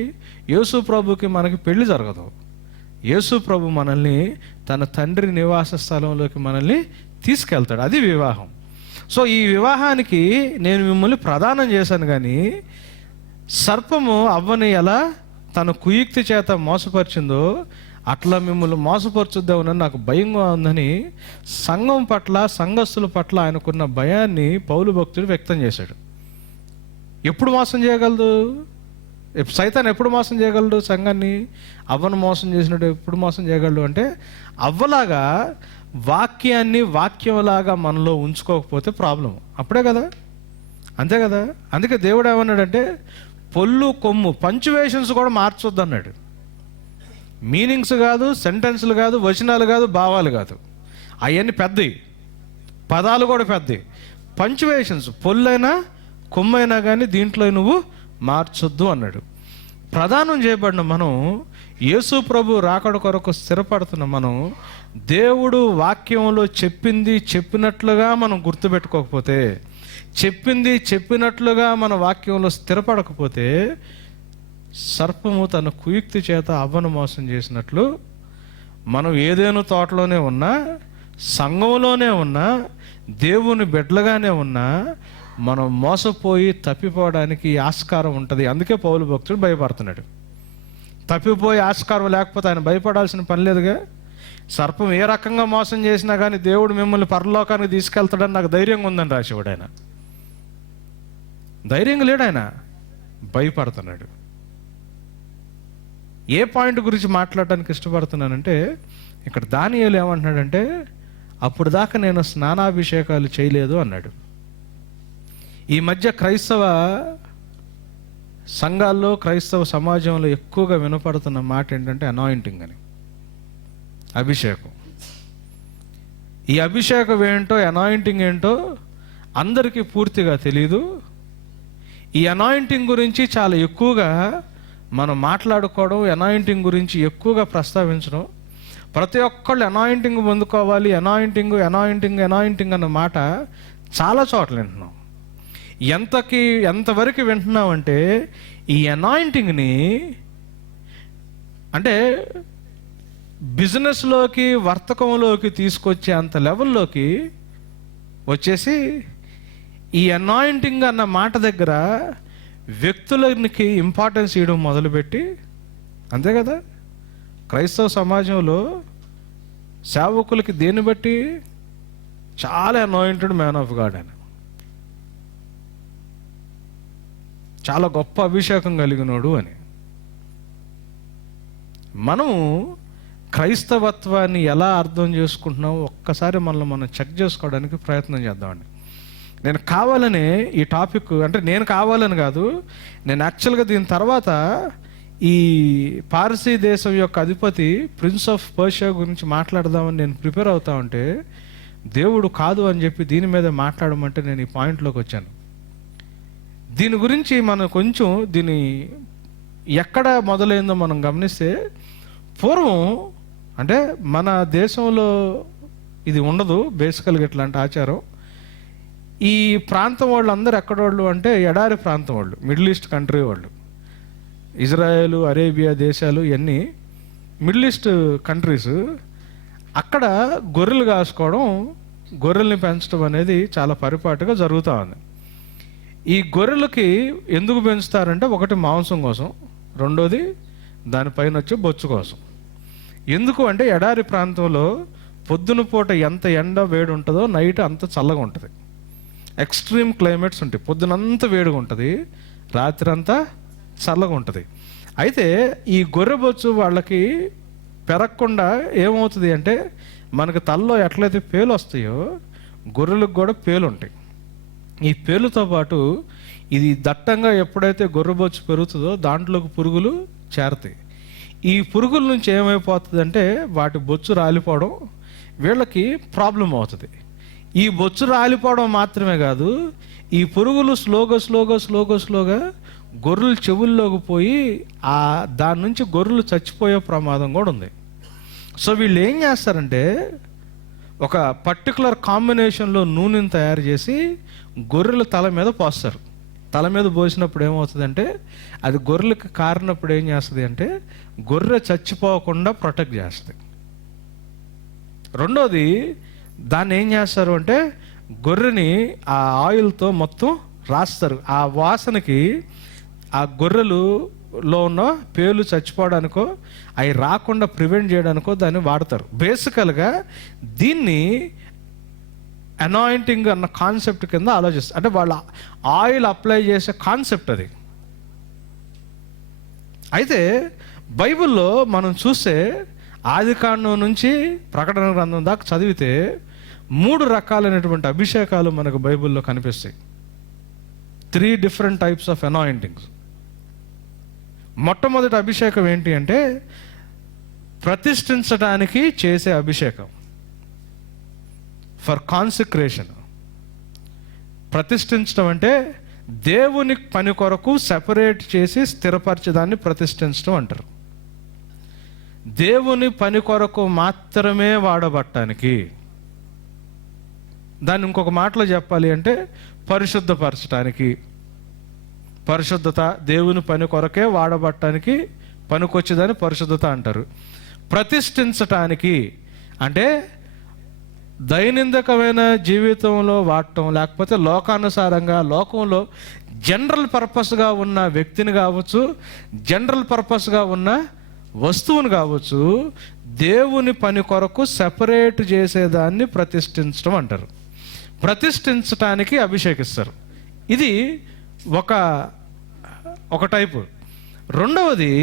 యేసు ప్రభుకి మనకి పెళ్లి జరగదు. యేసు ప్రభు మనల్ని తన తండ్రి నివాస స్థలంలోకి మనల్ని తీసుకెళ్తాడు. అది వివాహం. సో ఈ వివాహానికి నేను మిమ్మల్ని ప్రదానం చేశాను, కానీ సర్పము అవ్వని ఎలా తన కుయుక్తి చేత మోసపరిచిందో అట్లా మిమ్మల్ని మోసపరచుద్దామని నాకు భయంగా ఉందని సంఘం పట్ల, సంఘస్థుల పట్ల ఆయనకున్న భయాన్ని పౌలు భక్తుడు వ్యక్తం చేశాడు. ఎప్పుడు మోసం చేయగలదు సైతాన్? ఎప్పుడు మోసం చేయగలడు సంఘాన్ని? అవ్వను మోసం చేసినట్టు ఎప్పుడు మోసం చేయగలడు అంటే, అవ్వలాగా వాక్యాన్ని వాక్యంలాగా మనలో ఉంచుకోకపోతే ప్రాబ్లం. అప్పుడే కదా, అంతే కదా. అందుకే దేవుడు ఏమన్నాడంటే, పొల్లు కొమ్ము పంచువేషన్స్ కూడా మార్చొద్దు అన్నాడు. మీనింగ్స్ కాదు, సెంటెన్స్లు కాదు, వచనాలు కాదు, భావాలు కాదు, అవన్నీ పెద్దవి, పదాలు కూడా పెద్దవి. పంచువేషన్స్, పొల్లైనా కొమ్మైనా కానీ దీంట్లో నువ్వు మార్చొద్దు అన్నాడు. ప్రదానం చేయబడిన మనం, యేసు ప్రభు రాకడ కొరకు స్థిరపడుతున్న మనం, దేవుడు వాక్యంలో చెప్పింది చెప్పినట్లుగా మనం గుర్తుపెట్టుకోకపోతే, చెప్పింది చెప్పినట్లుగా మన వాక్యంలో స్థిరపడకపోతే, సర్పము తన కుయుక్తి చేత అవ్వను మోసం చేసినట్లు మనం ఏదేను తోటలోనే ఉన్నా, సంఘంలోనే ఉన్నా, దేవుని బిడ్డలుగానే ఉన్నా మనం మోసపోయి తప్పిపోవడానికి ఆస్కారం ఉంటుంది. అందుకే పౌలు భక్తుడు భయపడుతున్నాడు. తప్పిపోయే ఆస్కారం లేకపోతే ఆయన భయపడాల్సిన పని లేదుగా. సర్పం ఏ రకంగా మోసం చేసినా కానీ దేవుడు మిమ్మల్ని పరలోకానికి తీసుకెళ్తాడని నాకు ధైర్యంగా ఉందని రాసేవాడు. ఆయన ధైర్యంగా లేడు, ఆయన భయపడుతున్నాడు. ఏ పాయింట్ గురించి మాట్లాడటానికి ఇష్టపడుతున్నానంటే, ఇక్కడ దానియేలు ఏమంటున్నాడంటే, అప్పుడు దాకా నేను స్నానాభిషేకాలు చేయలేదు అన్నాడు. ఈ మధ్య క్రైస్తవ సంఘాల్లో, క్రైస్తవ సమాజంలో ఎక్కువగా వినపడుతున్న మాట ఏంటంటే అనాయింటింగ్ అని, అభిషేకం. ఈ అభిషేకం ఏంటో, అనాయింటింగ్ ఏంటో అందరికీ పూర్తిగా తెలీదు. ఈ అనాయింటింగ్ గురించి చాలా ఎక్కువగా మనం మాట్లాడుకోవడం, అనాయింటింగ్ గురించి ఎక్కువగా ప్రస్తావించడం, ప్రతి ఒక్కళ్ళు అనాయింటింగ్ పొందుకోవాలి, అనాయింటింగ్ అనాయింటింగ్ అనాయింటింగ్ అన్న మాట చాలా చోట్ల వింటున్నాం. ఎంతవరకు వింటున్నామంటే, ఈ అనాయింటింగ్ని అంటే బిజినెస్లోకి, వర్తకంలోకి తీసుకొచ్చే అంత లెవెల్లోకి వచ్చేసి, ఈ అనాయింటింగ్ అన్న మాట దగ్గర వ్యక్తులకి ఇంపార్టెన్స్ ఇవ్వడం మొదలుపెట్టి, అంతే కదా, క్రైస్తవ సమాజంలో సేవకులకి దేన్ని బట్టి చాలా అనాయింటెడ్ మ్యాన్ ఆఫ్ గాడ్ అని, చాలా గొప్ప అభిషేకం కలిగినోడు అని. మనము క్రైస్తవత్వాన్ని ఎలా అర్థం చేసుకుంటున్నామో ఒక్కసారి మనల్ని మనం చెక్ చేసుకోవడానికి ప్రయత్నం చేద్దామండి. నేను కావాలనే ఈ టాపిక్, అంటే నేను కావాలని కాదు, నేను యాక్చువల్గా దీని తర్వాత ఈ పారసీ దేశం యొక్క అధిపతి ప్రిన్స్ ఆఫ్ పర్షియా గురించి మాట్లాడదామని నేను ప్రిపేర్ అవుతా ఉంటే, దేవుడు కాదు అని చెప్పి దీని మీద మాట్లాడమంటే నేను ఈ పాయింట్లోకి వచ్చాను. దీని గురించి మనం కొంచెం దీని ఎక్కడ మొదలైందో మనం గమనిస్తే, పూర్వం అంటే మన దేశంలో ఇది ఉండదు బేసికల్గా ఇట్లాంటి ఆచారం. ఈ ప్రాంతం వాళ్ళు అందరు ఎక్కడోళ్ళు అంటే ఎడారి ప్రాంతం వాళ్ళు, మిడిల్ ఈస్ట్ కంట్రీ వాళ్ళు, ఇజ్రాయెల్, అరేబియా దేశాలు, ఇవన్నీ మిడిల్ ఈస్ట్ కంట్రీస్. అక్కడ గొర్రెలు కాసుకోవడం, గొర్రెల్ని పెంచడం అనేది చాలా పరిపాటుగా జరుగుతూ ఉంది. ఈ గొర్రెలకి ఎందుకు పెంచుతారంటే, ఒకటి మాంసం కోసం, రెండోది దానిపైన వచ్చే బొచ్చు కోసం. ఎందుకు అంటే ఎడారి ప్రాంతంలో పొద్దున పూట ఎంత ఎండ వేడి ఉంటుందో నైట్ అంత చల్లగా ఉంటుంది. ఎక్స్ట్రీమ్ క్లైమేట్స్ ఉంటాయి. పొద్దునంత వేడిగా ఉంటుంది, రాత్రి అంతా చల్లగా ఉంటుంది. అయితే ఈ గొర్రె బొచ్చు వాళ్ళకి పెరగకుండా ఏమవుతుంది అంటే, మనకు తలలో ఎట్లయితే పేలు వస్తాయో గొర్రెలకు కూడా పేలు ఉంటాయి. ఈ పేలుతో పాటు ఇది దట్టంగా ఎప్పుడైతే గొర్రెబొచ్చు పెరుగుతుందో దాంట్లోకి పురుగులు చేరతాయి. ఈ పురుగుల నుంచి ఏమైపోతుంది అంటే, వాటి బొచ్చు రాలిపోవడం వీళ్ళకి ప్రాబ్లం అవుతుంది. ఈ బొచ్చు రాలిపోవడం మాత్రమే కాదు, ఈ పురుగులు స్లోగా గొర్రెలు చెవుల్లోకి పోయి దాని నుంచి గొర్రెలు చచ్చిపోయే ప్రమాదం కూడా ఉంది. సో వీళ్ళు ఏం చేస్తారంటే, ఒక పర్టికులర్ కాంబినేషన్లో నూనెని తయారు చేసి గొర్రెల తల మీద పోస్తారు. తల మీద పోసినప్పుడు ఏమవుతుందంటే, అది గొర్రెలకు కారినప్పుడు ఏం చేస్తుంది అంటే, గొర్రె చచ్చిపోకుండా ప్రొటెక్ట్ చేస్తుంది. రెండోది, దాన్ని ఏం చేస్తారు అంటే, గొర్రెని ఆ ఆయిల్తో మొత్తం రాస్తారు. ఆ వాసనకి ఆ గొర్రెలు లో ఉన్న పేర్లు చచ్చిపోవడానికో అవి రాకుండా ప్రివెంట్ చేయడానికో దాన్ని వాడతారు. బేసికల్గా దీన్ని అనాయింటింగ్ అన్న కాన్సెప్ట్ కింద ఆలోచిస్తారు. అంటే వాళ్ళ ఆయిల్ అప్లై చేసే కాన్సెప్ట్ అది. అయితే బైబిల్లో మనం చూస్తే ఆదికాండం నుంచి ప్రకటన గ్రంథం దాకా చదివితే 3 రకాలైనటువంటి అభిషేకాలు మనకు బైబిల్లో కనిపిస్తాయి. 3 డిఫరెంట్ టైప్స్ ఆఫ్ అనాయింటింగ్స్. మొట్టమొదటి అభిషేకం ఏంటి అంటే ప్రతిష్ఠించడానికి చేసే అభిషేకం, ఫర్ కాన్సిక్రేషన్. ప్రతిష్ఠించడం అంటే దేవుని పని కొరకు సెపరేట్ చేసి స్థిరపరచడాన్ని ప్రతిష్ఠించడం అంటారు. దేవుని పని కొరకు మాత్రమే వాడబట్టడానికి. దాన్ని ఇంకొక మాటలో చెప్పాలి అంటే పరిశుద్ధపరచడానికి. పరిశుద్ధత దేవుని పని కొరకే వాడబట్టడానికి పనికొచ్చేదాన్ని పరిశుద్ధత అంటారు. ప్రతిష్ఠించటానికి అంటే దైనందికమైన జీవితంలో వాడటం, లేకపోతే లోకానుసారంగా లోకంలో జనరల్ పర్పస్గా ఉన్న వ్యక్తిని కావచ్చు, జనరల్ పర్పస్గా ఉన్న వస్తువుని కావచ్చు, దేవుని పని కొరకు సెపరేట్ చేసేదాన్ని ప్రతిష్ఠించడం అంటారు. ప్రతిష్ఠించటానికి అభిషేకిస్తారు. ఇది ఒక టైపు. రెండవది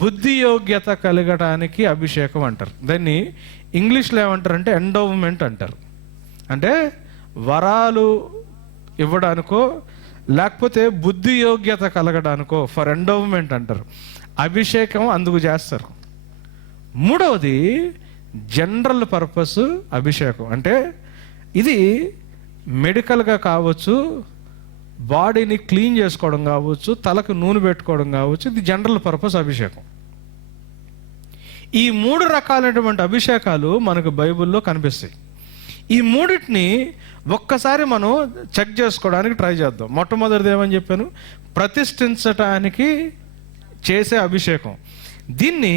బుద్ధి యోగ్యత కలగడానికి అభిషేకం అంటారు. దాన్ని ఇంగ్లీష్లో ఏమంటారంటే ఎండోవ్మెంట్ అంటారు. అంటే వరాలు ఇవ్వడానికో లేకపోతే బుద్ధి యోగ్యత కలగడానికో ఫర్ ఎండోవ్మెంట్ అంటారు. అభిషేకం అందుకు చేస్తారు. మూడవది జనరల్ పర్పస్ అభిషేకం. అంటే ఇది మెడికల్గా కావచ్చు, బాడీని క్లీన్ చేసుకోవడం కావచ్చు, తలకు నూనె పెట్టుకోవడం కావచ్చు. ఇది జనరల్ పర్పస్ అభిషేకం. ఈ 3 రకాలైనటువంటి అభిషేకాలు మనకు బైబిల్లో కనిపిస్తాయి. ఈ మూడింటిని ఒక్కసారి మనం చెక్ చేసుకోవడానికి ట్రై చేద్దాం. మొట్టమొదటిది ఏమని చెప్పాను? ప్రతిష్ఠించటానికి చేసే అభిషేకం. దీన్ని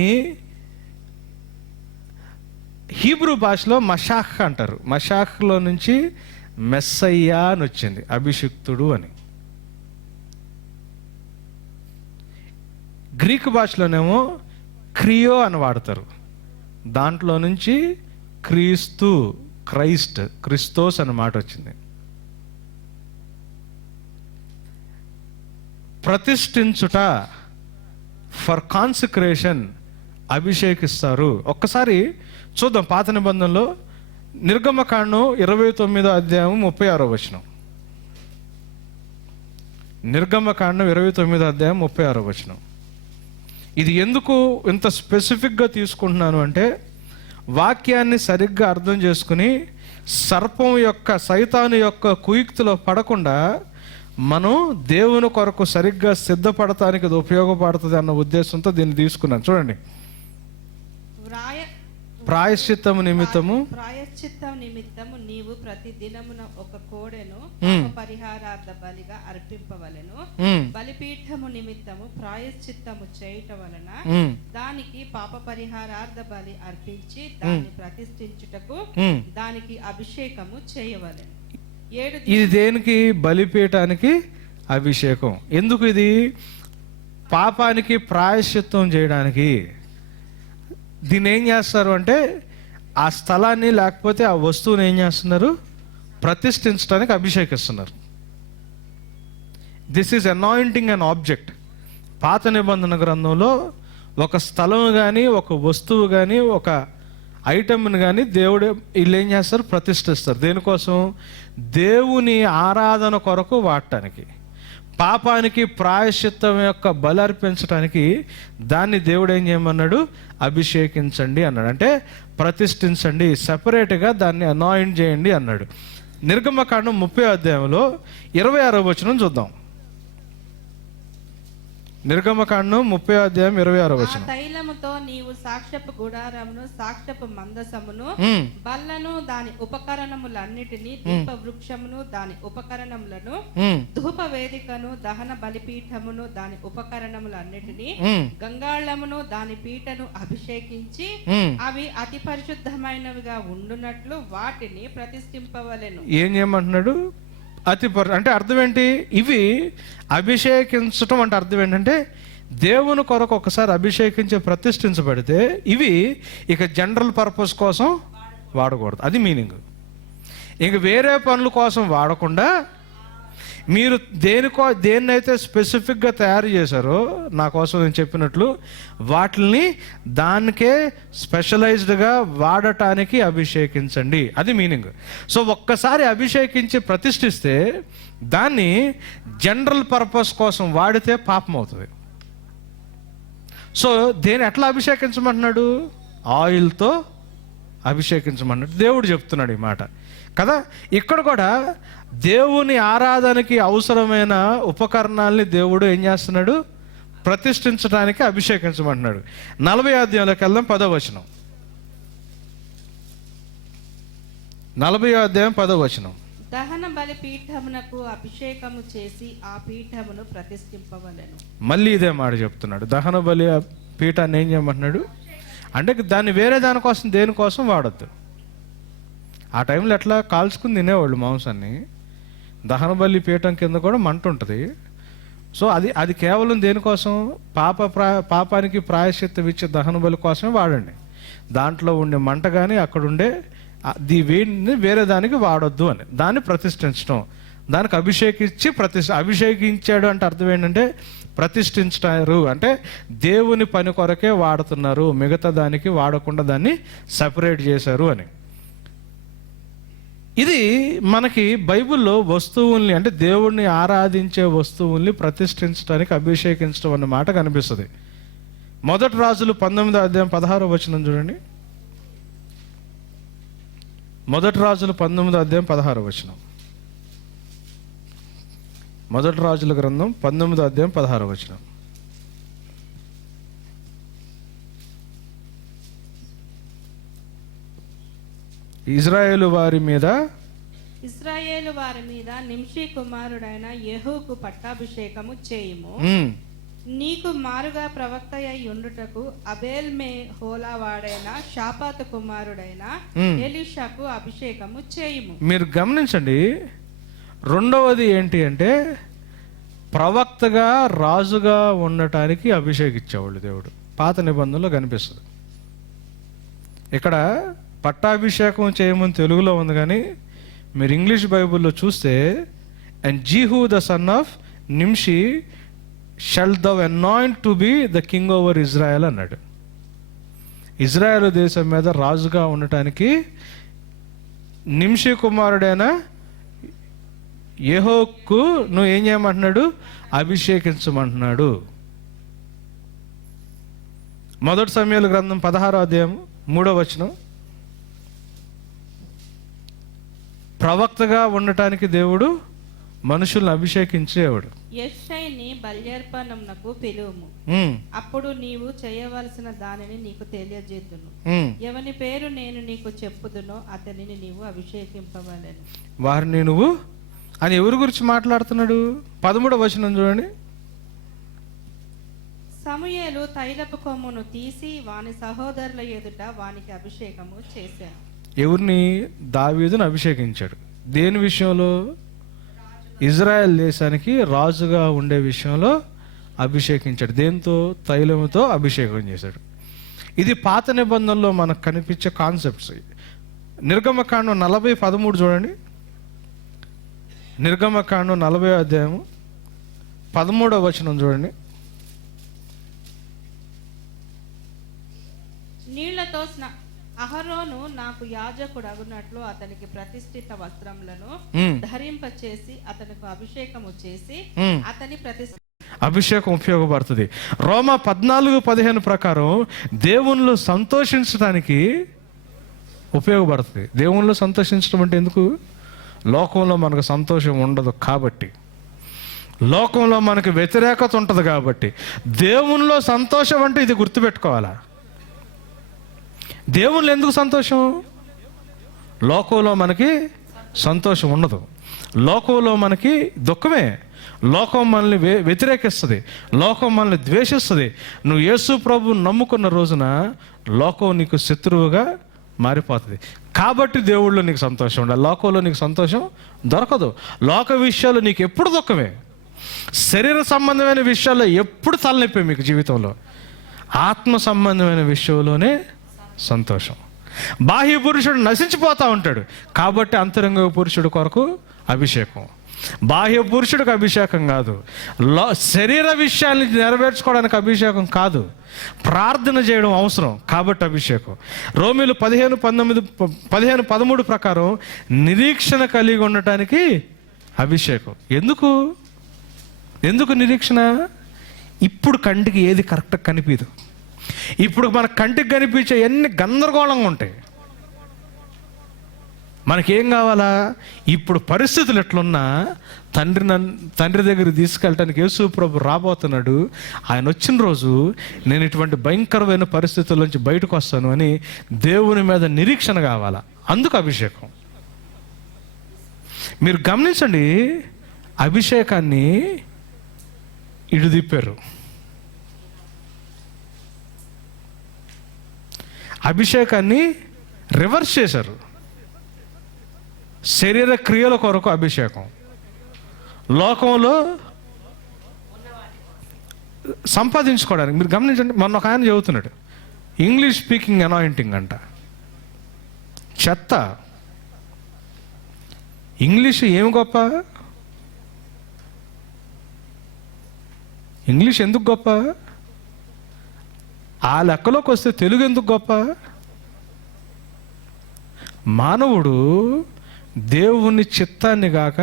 హీబ్రూ భాషలో మషాహ్ అంటారు. మషాహ్లో నుంచి మెస్సయ్యా అని వచ్చింది, అభిషిక్తుడు అని. గ్రీకు భాషలోనేమో క్రియో అని వాడతారు. దాంట్లో నుంచి క్రిస్తోస్ అనే మాట వచ్చింది. ప్రతిష్ఠించుట, ఫర్ కాన్సిక్రేషన్, అభిషేకిస్తారు. ఒక్కసారి చూద్దాం పాత నిబంధనలో నిర్గమకాండం 29వ అధ్యాయం 36వ వచనం. నిర్గమకాండం 29వ అధ్యాయం 36వ వచనం. ఇది ఎందుకు ఇంత స్పెసిఫిక్గా తీసుకుంటున్నాను అంటే వాక్యాన్ని సరిగ్గా అర్థం చేసుకుని సర్పం యొక్క, సైతాను యొక్క కుయుక్తిలో పడకుండా మనం దేవుని కొరకు సరిగ్గా సిద్ధపడటానికి ఇది ఉపయోగపడుతుంది అన్న ఉద్దేశంతో దీన్ని తీసుకున్నాను. చూడండి, ప్రాయశ్చిత్తము నిమిత్తము నీవు ప్రతి దినమున ఒక కోడెను పరిహారార్థ బలిగా అర్పింపవలెను. బలిపీఠము నిమిత్తము ప్రాయశ్చిత్తము చేయటం వలన దానికి పాప పరిహారార్థ బలి అర్పించి దాన్ని ప్రతిష్ఠించుటకు దానికి అభిషేకము చేయవలెను. ఇది దేనికి? బలిపీఠానికి అభిషేకం. ఎందుకు? ఇది పాపానికి ప్రాయశ్చిత్తం చేయడానికి. దీన్ని ఏం చేస్తారు అంటే ఆ స్థలాన్ని లేకపోతే ఆ వస్తువుని ఏం చేస్తున్నారు? ప్రతిష్ఠించడానికి అభిషేకిస్తున్నారు. This is anointing an object. పాత నిబంధన గ్రంథంలో ఒక స్థలం కానీ, ఒక వస్తువు కానీ, ఒక ఐటమ్ని కానీ దేవుడు వీళ్ళు ఏం చేస్తారు? ప్రతిష్ఠిస్తారు. దేనికోసం? దేవుని ఆరాధన కొరకు వాడటానికి, పాపానికి ప్రాయశ్చిత్తం యొక్క బలి అర్పించడానికి దాన్ని దేవుడు ఏం చేయమన్నాడు? అభిషేకించండి అన్నాడు. అంటే ప్రతిష్ఠించండి, సెపరేట్గా దాన్ని అనాయింట్ చేయండి అన్నాడు. నిర్గమకాండం 30వ అధ్యాయంలో 26వ వచనం చూద్దాం. నిర్గమకాండం 30వ అధ్యాయం 26వ వచనం. తైలముతో నీవు సాక్ష్యపు గుడారమును, సాక్ష్యపు మందసమును, బల్లను, దాని ఉపకరణములన్నిటినీ, దీప వృక్షమును, దాని ఉపకరణములను, ధూప వేదికను, దహన బలిపీఠమును, దాని ఉపకరణములన్నిటినీ, గంగాళమును, దాని పీటను అభిషేకించి అవి అతి పరిశుద్ధమైనవిగా ఉండునట్లు వాటిని ప్రతిష్ఠింపవలెను. ఏం చేయమంటున్నాడు? అంటే అర్థం ఏంటి? ఇవి అభిషేకించటం అంటే అర్థం ఏంటంటే దేవుని కొరకు ఒకసారి అభిషేకించి ప్రతిష్ఠించబడితే ఇవి ఇక జనరల్ పర్పస్ కోసం వాడకూడదు, అది మీనింగ్. ఇంక వేరే పనుల కోసం వాడకుండా మీరు దేన్నైతే స్పెసిఫిక్గా తయారు చేశారో నా కోసం నేను చెప్పినట్లు వాటిని దానికే స్పెషలైజ్డ్గా వాడటానికి అభిషేకించండి, అది మీనింగ్. సో ఒక్కసారి అభిషేకించి ప్రతిష్ఠిస్తే దాన్ని జనరల్ పర్పస్ కోసం వాడితే పాపం అవుతుంది. సో ఎట్లా అభిషేకించమంటున్నాడు? ఆయిల్తో అభిషేకించమన్నాడు దేవుడు చెప్తున్నాడు ఈ మాట కదా. ఇక్కడ కూడా దేవుని ఆరాధనకి అవసరమైన ఉపకరణాలని దేవుడు ఏం చేస్తున్నాడు? ప్రతిష్ఠించడానికి అభిషేకించమంటున్నాడు. 40వ అధ్యాయంలోకి వెళ్దాం, 10వ వచనం. 40వ అధ్యాయం 10వ వచనం. దహన బలి పీఠమునకు అభిషేకము చేసి ఆ పీఠమును ప్రతిష్ఠింపవలెను. మళ్ళీ ఇదే మాట చెప్తున్నాడు. దహన బలి పీఠాన్ని ఏం చేయమంటున్నాడు అంటే దాన్ని వేరే దానికోసం దేనికోసం వాడద్దు. ఆ టైంలో ఎట్లా కాల్చుకుని తినేవాళ్ళు మాంసాన్ని. దహన బలి పీఠం కింద కూడా మంట ఉంటుంది. సో అది కేవలం దేనికోసం? పాపానికి ప్రాయశ్చిత్తం ఇచ్చే దహన బలి కోసమే వాడండి. దాంట్లో ఉండే మంట కానీ అక్కడ ఉండే వేడిని వేరే దానికి వాడొద్దు అని దాన్ని ప్రతిష్ఠించడం, దానికి అభిషేకించాడు అంటే అర్థం ఏంటంటే ప్రతిష్ఠించారు అంటే దేవుని పని కొరకే వాడుతున్నారు, మిగతా దానికి వాడకుండా దాన్ని సపరేట్ చేశారు అని. ఇది మనకి బైబిల్లో వస్తువుల్ని అంటే దేవుణ్ణి ఆరాధించే వస్తువుల్ని ప్రతిష్ఠించడానికి అభిషేకించడం అన్న మాట కనిపిస్తుంది. 1 రాజులు 19వ అధ్యాయం 16వ వచనం చూడండి. 1 రాజులు 19వ అధ్యాయం 16వ వచనం. 1 రాజుల గ్రంథం 19వ అధ్యాయం 16వ వచనం. ఇశ్రాయేలు వారి మీద నింషీ కుమారుడైన యెహూకు పట్టాభిషేకము చేయుము. నీకు మారుగా ప్రవక్త అయి ఉండుటకు అబేల్ హోలా వాడైన షాపాతు కుమారుడైన ఎలీషాకు అభిషేకము చేయుము. మీరు గమనించండి, రెండవది ఏంటి అంటే ప్రవక్తగా రాజుగా ఉండటానికి అభిషేకించేవాళ్ళు దేవుడు. పాత నిబంధనలో కనిపిస్తుంది. ఇక్కడ పట్టాభిషేకం చేయమని తెలుగులో ఉంది, కానీ మీరు ఇంగ్లీష్ బైబిల్లో చూస్తే and Jehu the son of Nimshi shall thou anoint to be the king over Israel అన్నాడు. ఇజ్రాయెల్ దేశం మీద రాజుగా ఉండటానికి నిమ్షి కుమారుడైన యెహోకు నువ్వు ఏం చేయమంటున్నాడు? అభిషేకించమంటున్నాడు. 1 సమూయేలు గ్రంథం 16వ అధ్యాయం 3వ వచనం. ప్రవక్తగా ఉండటానికి దేవుడు మనుషుల్ని అభిషేకించేవాడు. యెషైని బల్యర్పణమునకు పిలువుము, అప్పుడు నీవు చేయవలసిన దానిని నీకు తెలియజేతును. ఎవని పేరు నేను నీకు చెప్పుదునో అతనిని నీవు అభిషేకింపవలెను. వారిని నువ్వు అని ఎవరి గురించి మాట్లాడుతున్నాడు? 13వ వచనం చూడండి. సమూయేలు తైలపు కొమ్మును తీసి వాని సహోదరుల ఎదుట వానికి అభిషేకము చేశాడు. ఎవరిని? దావీదును అభిషేకించాడు. దేని విషయంలో? ఇజ్రాయెల్ దేశానికి రాజుగా ఉండే విషయంలో అభిషేకించాడు. దేంతో? తైలముతో అభిషేకం చేశాడు. ఇది పాత నిబంధనలో మనకు కనిపించే కాన్సెప్ట్స్. నిర్గమకాండం 40:13 చూడండి. నిర్గమకాండం 40వ అధ్యాయము 13వ వచనం చూడండి. నీళ్లతో అహరోను నాకు యాజకుడు అగునట్లు అతనికి ప్రతిష్ఠిత వస్త్రములను ధరింపచేసి అతనికి అభిషేకము చేసి అతని అభిషేకం ఉపయోగపడుతుంది. రోమా 14:15 ప్రకారం దేవునిలో సంతోషించడానికి ఉపయోగపడుతుంది. దేవునిలో సంతోషించడం అంటే ఎందుకు? లోకంలో మనకు సంతోషం ఉండదు కాబట్టి, లోకంలో మనకు వ్యతిరేకత ఉంటుంది కాబట్టి. దేవునిలో సంతోషం అంటే ఇది గుర్తుపెట్టుకోవాలా. దేవుళ్ళు ఎందుకు సంతోషం? లోకంలో మనకి సంతోషం ఉండదు, లోకంలో మనకి దుఃఖమే. లోకం మనల్ని వ్యతిరేకిస్తుంది, లోకం మనల్ని ద్వేషిస్తుంది. నువ్వు యేసు ప్రభువుని నమ్ముకున్న రోజున లోకం నీకు శత్రువుగా మారిపోతుంది. కాబట్టి దేవుళ్ళు నీకు సంతోషం ఉండాలి, లోకంలో నీకు సంతోషం దొరకదు. లోక విషయాలు నీకు ఎప్పుడు దుఃఖమే, శరీర సంబంధమైన విషయాల్లో ఎప్పుడు తలనొప్పి మీకు జీవితంలో. ఆత్మ సంబంధమైన విషయంలోనే సంతోషం. బాహ్య పురుషుడు నశించిపోతూ ఉంటాడు, కాబట్టి అంతరంగ పురుషుడు కొరకు అభిషేకం. బాహ్య పురుషుడికి అభిషేకం కాదు, శరీర విషయాన్ని నెరవేర్చుకోవడానికి అభిషేకం కాదు, ప్రార్థన చేయడం అవసరం కాబట్టి అభిషేకం. రోమీలు 15:13 ప్రకారం నిరీక్షణ కలిగి ఉండటానికి అభిషేకం. ఎందుకు నిరీక్షణ? ఇప్పుడు కంటికి ఏది కరెక్ట్గా కనిపించదు. ఇప్పుడు మన కంటికి కనిపించే ఎన్ని గందరగోళంగా ఉంటాయి. మనకేం కావాలా? ఇప్పుడు పరిస్థితులు ఎట్లున్నా తండ్రి దగ్గర తీసుకెళ్ళటానికి యేసు ప్రభు రాబోతున్నాడు. ఆయన వచ్చిన రోజు నేను ఇటువంటి భయంకరమైన పరిస్థితుల నుంచి బయటకు వస్తాను అని దేవుని మీద నిరీక్షణ కావాలా. అందుకు అభిషేకం. మీరు గమనించండి, అభిషేకాన్ని ఇటు తిప్పారు. అభిషేకాన్ని రివర్స్ చేశారు. శరీర క్రియల కొరకు అభిషేకం, లోకంలో సంపాదించుకోవడానికి. మీరు గమనించండి, మొన్న ఒక ఆయన చెబుతున్నాడు ఇంగ్లీష్ స్పీకింగ్ అనాయింటింగ్ అంట. చెత్త. ఇంగ్లీష్ ఏమి గొప్ప? ఇంగ్లీష్ ఎందుకు గొప్ప? ఆ లెక్కలోకి వస్తే తెలుగు ఎందుకు గొప్ప? మానవుడు దేవుని చిత్తాన్ని కాక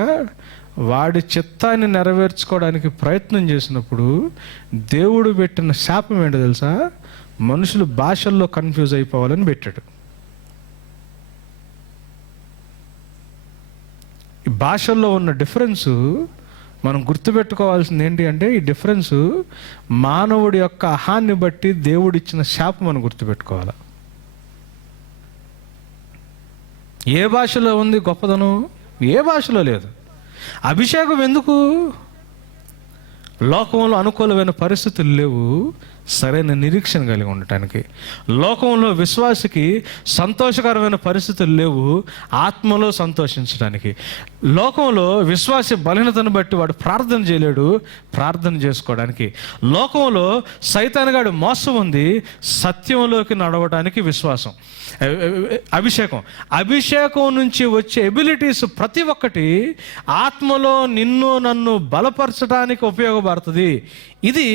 వాడి చిత్తాన్ని నెరవేర్చుకోవడానికి ప్రయత్నం చేసినప్పుడు దేవుడు పెట్టిన శాపం ఏంటో తెలుసా? మనుషులు భాషల్లో కన్ఫ్యూజ్ అయిపోవాలని పెట్టాడు. ఈ భాషల్లో ఉన్న డిఫరెన్సు మనం గుర్తుపెట్టుకోవాల్సింది ఏంటి అంటే, ఈ డిఫరెన్సు మానవుడి యొక్క అహాన్ని బట్టి దేవుడిచ్చిన శాపం మనం గుర్తుపెట్టుకోవాలి. ఏ భాషలో ఉంది గొప్పదనం? ఏ భాషలో లేదు. అభిషేకం ఎందుకు? లోకంలో అనుకూలమైన పరిస్థితులు లేవు సరైన నిరీక్షణ కలిగి ఉండటానికి. లోకంలో విశ్వాసికి సంతోషకరమైన పరిస్థితులు లేవు ఆత్మలో సంతోషించడానికి. లోకంలో విశ్వాసి బలహీనతను బట్టి వాడు ప్రార్థన చేయలేడు ప్రార్థన చేసుకోవడానికి. లోకంలో సైతానుగాడు మోసం ఉంది సత్యంలోకి నడవడానికి విశ్వాసం. అభిషేకం నుంచి వచ్చే ఎబిలిటీస్ ప్రతి ఒక్కటి ఆత్మలో నిన్ను నన్ను బలపరచడానికి ఉపయోగపడుతుంది. ఇది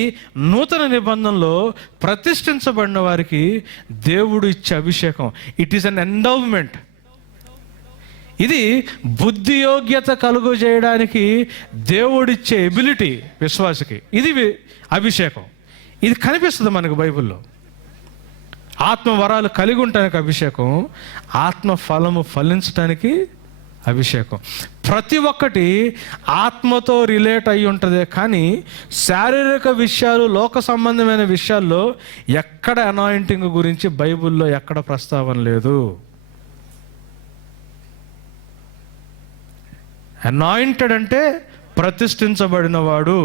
నూతన నిబంధనలో ప్రతిష్ఠించబడిన వారికి దేవుడు ఇచ్చే అభిషేకం. It is an endowment. ఇది బుద్ధి యోగ్యత కలుగు చేయడానికి దేవుడిచ్చే ఎబిలిటీ విశ్వాసకి. ఇది అభిషేకం. ఇది కనిపిస్తుంది మనకు బైబిల్లో. ఆత్మ వరాలు కలిగి ఉండటానికి అభిషేకం, ఆత్మ ఫలము ఫలించడానికి అభిషేకం. ప్రతి ఒక్కటి ఆత్మతో రిలేట్ అయి ఉంటుంది. కానీ శారీరక విషయాలు, లోక సంబంధమైన విషయాల్లో ఎక్కడ అనాయింటింగ్ గురించి బైబిల్లో ఎక్కడ ప్రస్తావన లేదు. అనాయింటెడ్ అంటే ప్రతిష్ఠించబడినవాడు,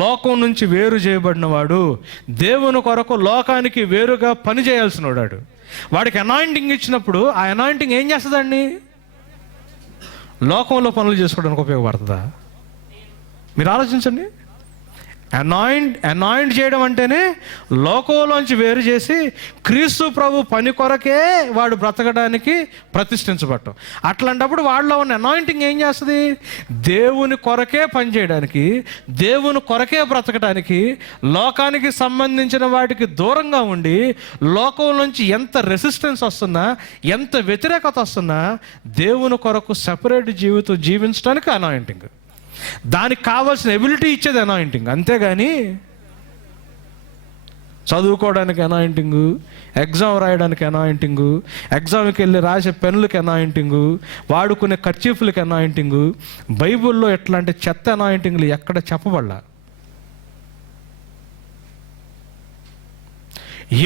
లోకం నుంచి వేరు చేయబడినవాడు, దేవుని కొరకు లోకానికి వేరుగా పని చేయాల్సిన వాడు. వాడికి అనాయింటింగ్ ఇచ్చినప్పుడు ఆ అనాయింటింగ్ ఏం చేస్తుందండి? లోకంలో పనులు చేసుకోవడానికి ఉపయోగపడుతుందా? మీరు ఆలోచించండి. అనాయింట్ చేయడం అంటేనే లోకంలోంచి వేరు చేసి క్రీస్తు ప్రభు పని కొరకే వాడు బ్రతకడానికి ప్రతిష్ఠించబడటం. అట్లాంటప్పుడు వాళ్ళలో ఉన్న అనాయింటింగ్ ఏం చేస్తుంది? దేవుని కొరకే పని చేయడానికి, దేవుని కొరకే బ్రతకడానికి, లోకానికి సంబంధించిన వాటికి దూరంగా ఉండి లోకంలోంచి ఎంత రెసిస్టెన్స్ వస్తున్నా, ఎంత వ్యతిరేకత వస్తున్నా దేవుని కొరకు సెపరేట్ జీవితం జీవించడానికి అనాయింటింగ్. దానికి కావాల్సిన ఎబిలిటీ ఇచ్చేది అనాయింటింగ్. అంతేగాని చదువుకోవడానికి అనాయింటింగు, ఎగ్జామ్ రాయడానికి అనాయింటింగు, ఎగ్జామ్కి వెళ్ళి రాసే పెన్నులకి అనాయింటింగు, వాడుకునే కర్చీఫ్లకి అనాయింటింగు. బైబిల్లో ఎట్లాంటి చెత్త అనాయింటింగ్లు ఎక్కడ చెప్పబడలా.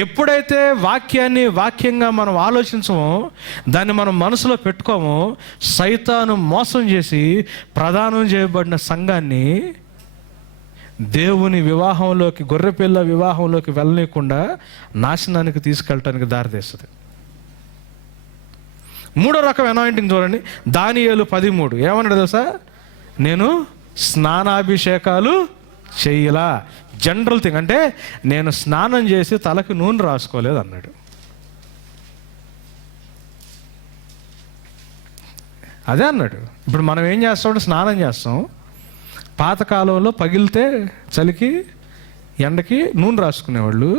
ఎప్పుడైతే వాక్యాన్ని వాక్యంగా మనం ఆలోచించమో, దాన్ని మనం మనసులో పెట్టుకోమో, సైతాను మోసం చేసి ప్రదానం చేయబడిన సంఘాన్ని దేవుని వివాహంలోకి, గొర్రెపిల్ల వివాహంలోకి వెళ్ళనీయకుండా నాశనానికి తీసుకెళ్ళటానికి దారితీస్తుంది. మూడో రకం అనాయింటింగ్ చూడండి, దానియేలు 13 ఏమన్నాడు తెలుసా? నేను స్నానాభిషేకాలు చెయ్యలా. జనరల్ థింగ్, అంటే నేను స్నానం చేసి తలకి నూనె రాసుకోలేదు అన్నాడు. అదే అన్నాడు. ఇప్పుడు మనం ఏం చేస్తామంటే స్నానం చేస్తాం. పాతకాలంలో పగిలితే చలికి ఎండకి నూనె రాసుకునేవాళ్ళు.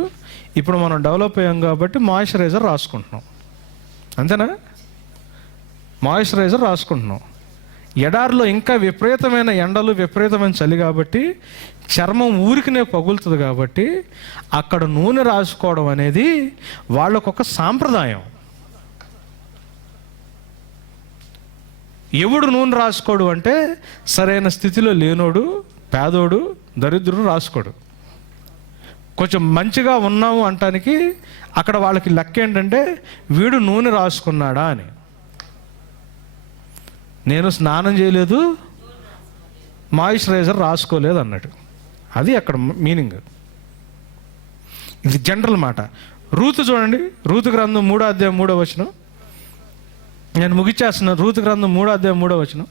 ఇప్పుడు మనం డెవలప్ అయ్యాం కాబట్టి మాయిశ్చరైజర్ రాసుకుంటున్నాం. అంతేనా? మాయిశ్చరైజర్ రాసుకుంటున్నాం. ఎడారిలో ఇంకా విపరీతమైన ఎండలు, విపరీతమైన చలి కాబట్టి చర్మం ఊరికినే పగులుతుంది కాబట్టి అక్కడ నూనె రాసుకోవడం అనేది వాళ్ళకొక సాంప్రదాయం. ఎవడు నూనె రాసుకోడు అంటే సరైన స్థితిలో లేనోడు, పేదోడు, దరిద్రుడు రాసుకోడు. కొంచెం మంచిగా ఉన్నాము అంటానికి అక్కడ వాళ్ళకి లెక్క ఏంటంటే వీడు నూనె రాసుకున్నాడా అని. నేను స్నానం చేయలేదు, మాయిశ్చరైజర్ రాసుకోలేదు అన్నాడు. అది అక్కడ మీనింగ్. ఇది జనరల్ మాట. రూతు చూడండి, రూతు గ్రంథం 3వ అధ్యాయం 3వ వచనం. నేను ముగిచ్చేస్తున్నాను. రూతు గ్రంథం 3వ అధ్యాయం 3వ వచనం.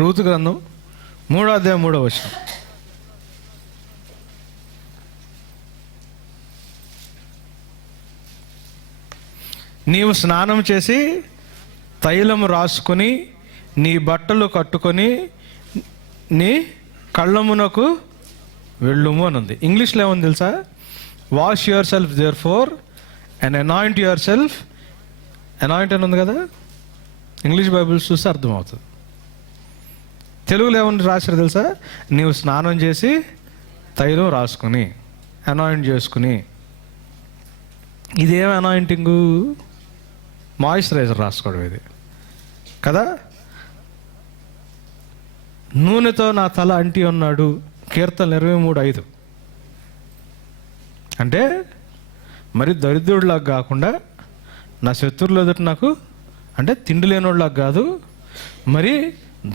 రూతు గ్రంథం 3వ అధ్యాయం 3వ వచనం. నీవు స్నానం చేసి తైలము రాసుకొని నీ బట్టలు కట్టుకొని నీ కళ్ళమునకు వెళ్ళుము అని ఉంది. ఇంగ్లీష్లో ఏముంది తెలుసా? Wash yourself therefore and anoint yourself. Anoint అని ఉంది కదా, ఇంగ్లీష్ బైబిల్స్ చూస్తే అర్థమవుతుంది. తెలుగులో ఏమని రాశారు తెలుసా? నీవు స్నానం చేసి తైలం రాసుకుని అనాయింట్ చేసుకుని. ఇదేం అనాయింటింగు? మాయిశ్చరైజర్ రాసుకోవడం ఇది కదా. నూనెతో నా తల అంటి ఉన్నాడు, కీర్తన 23:5. అంటే మరి దరిద్రుడిలాగా కాకుండా, నా శత్రువులు ఎదుట నాకు అంటే తిండి లేనోళ్ళలాగా కాదు, మరి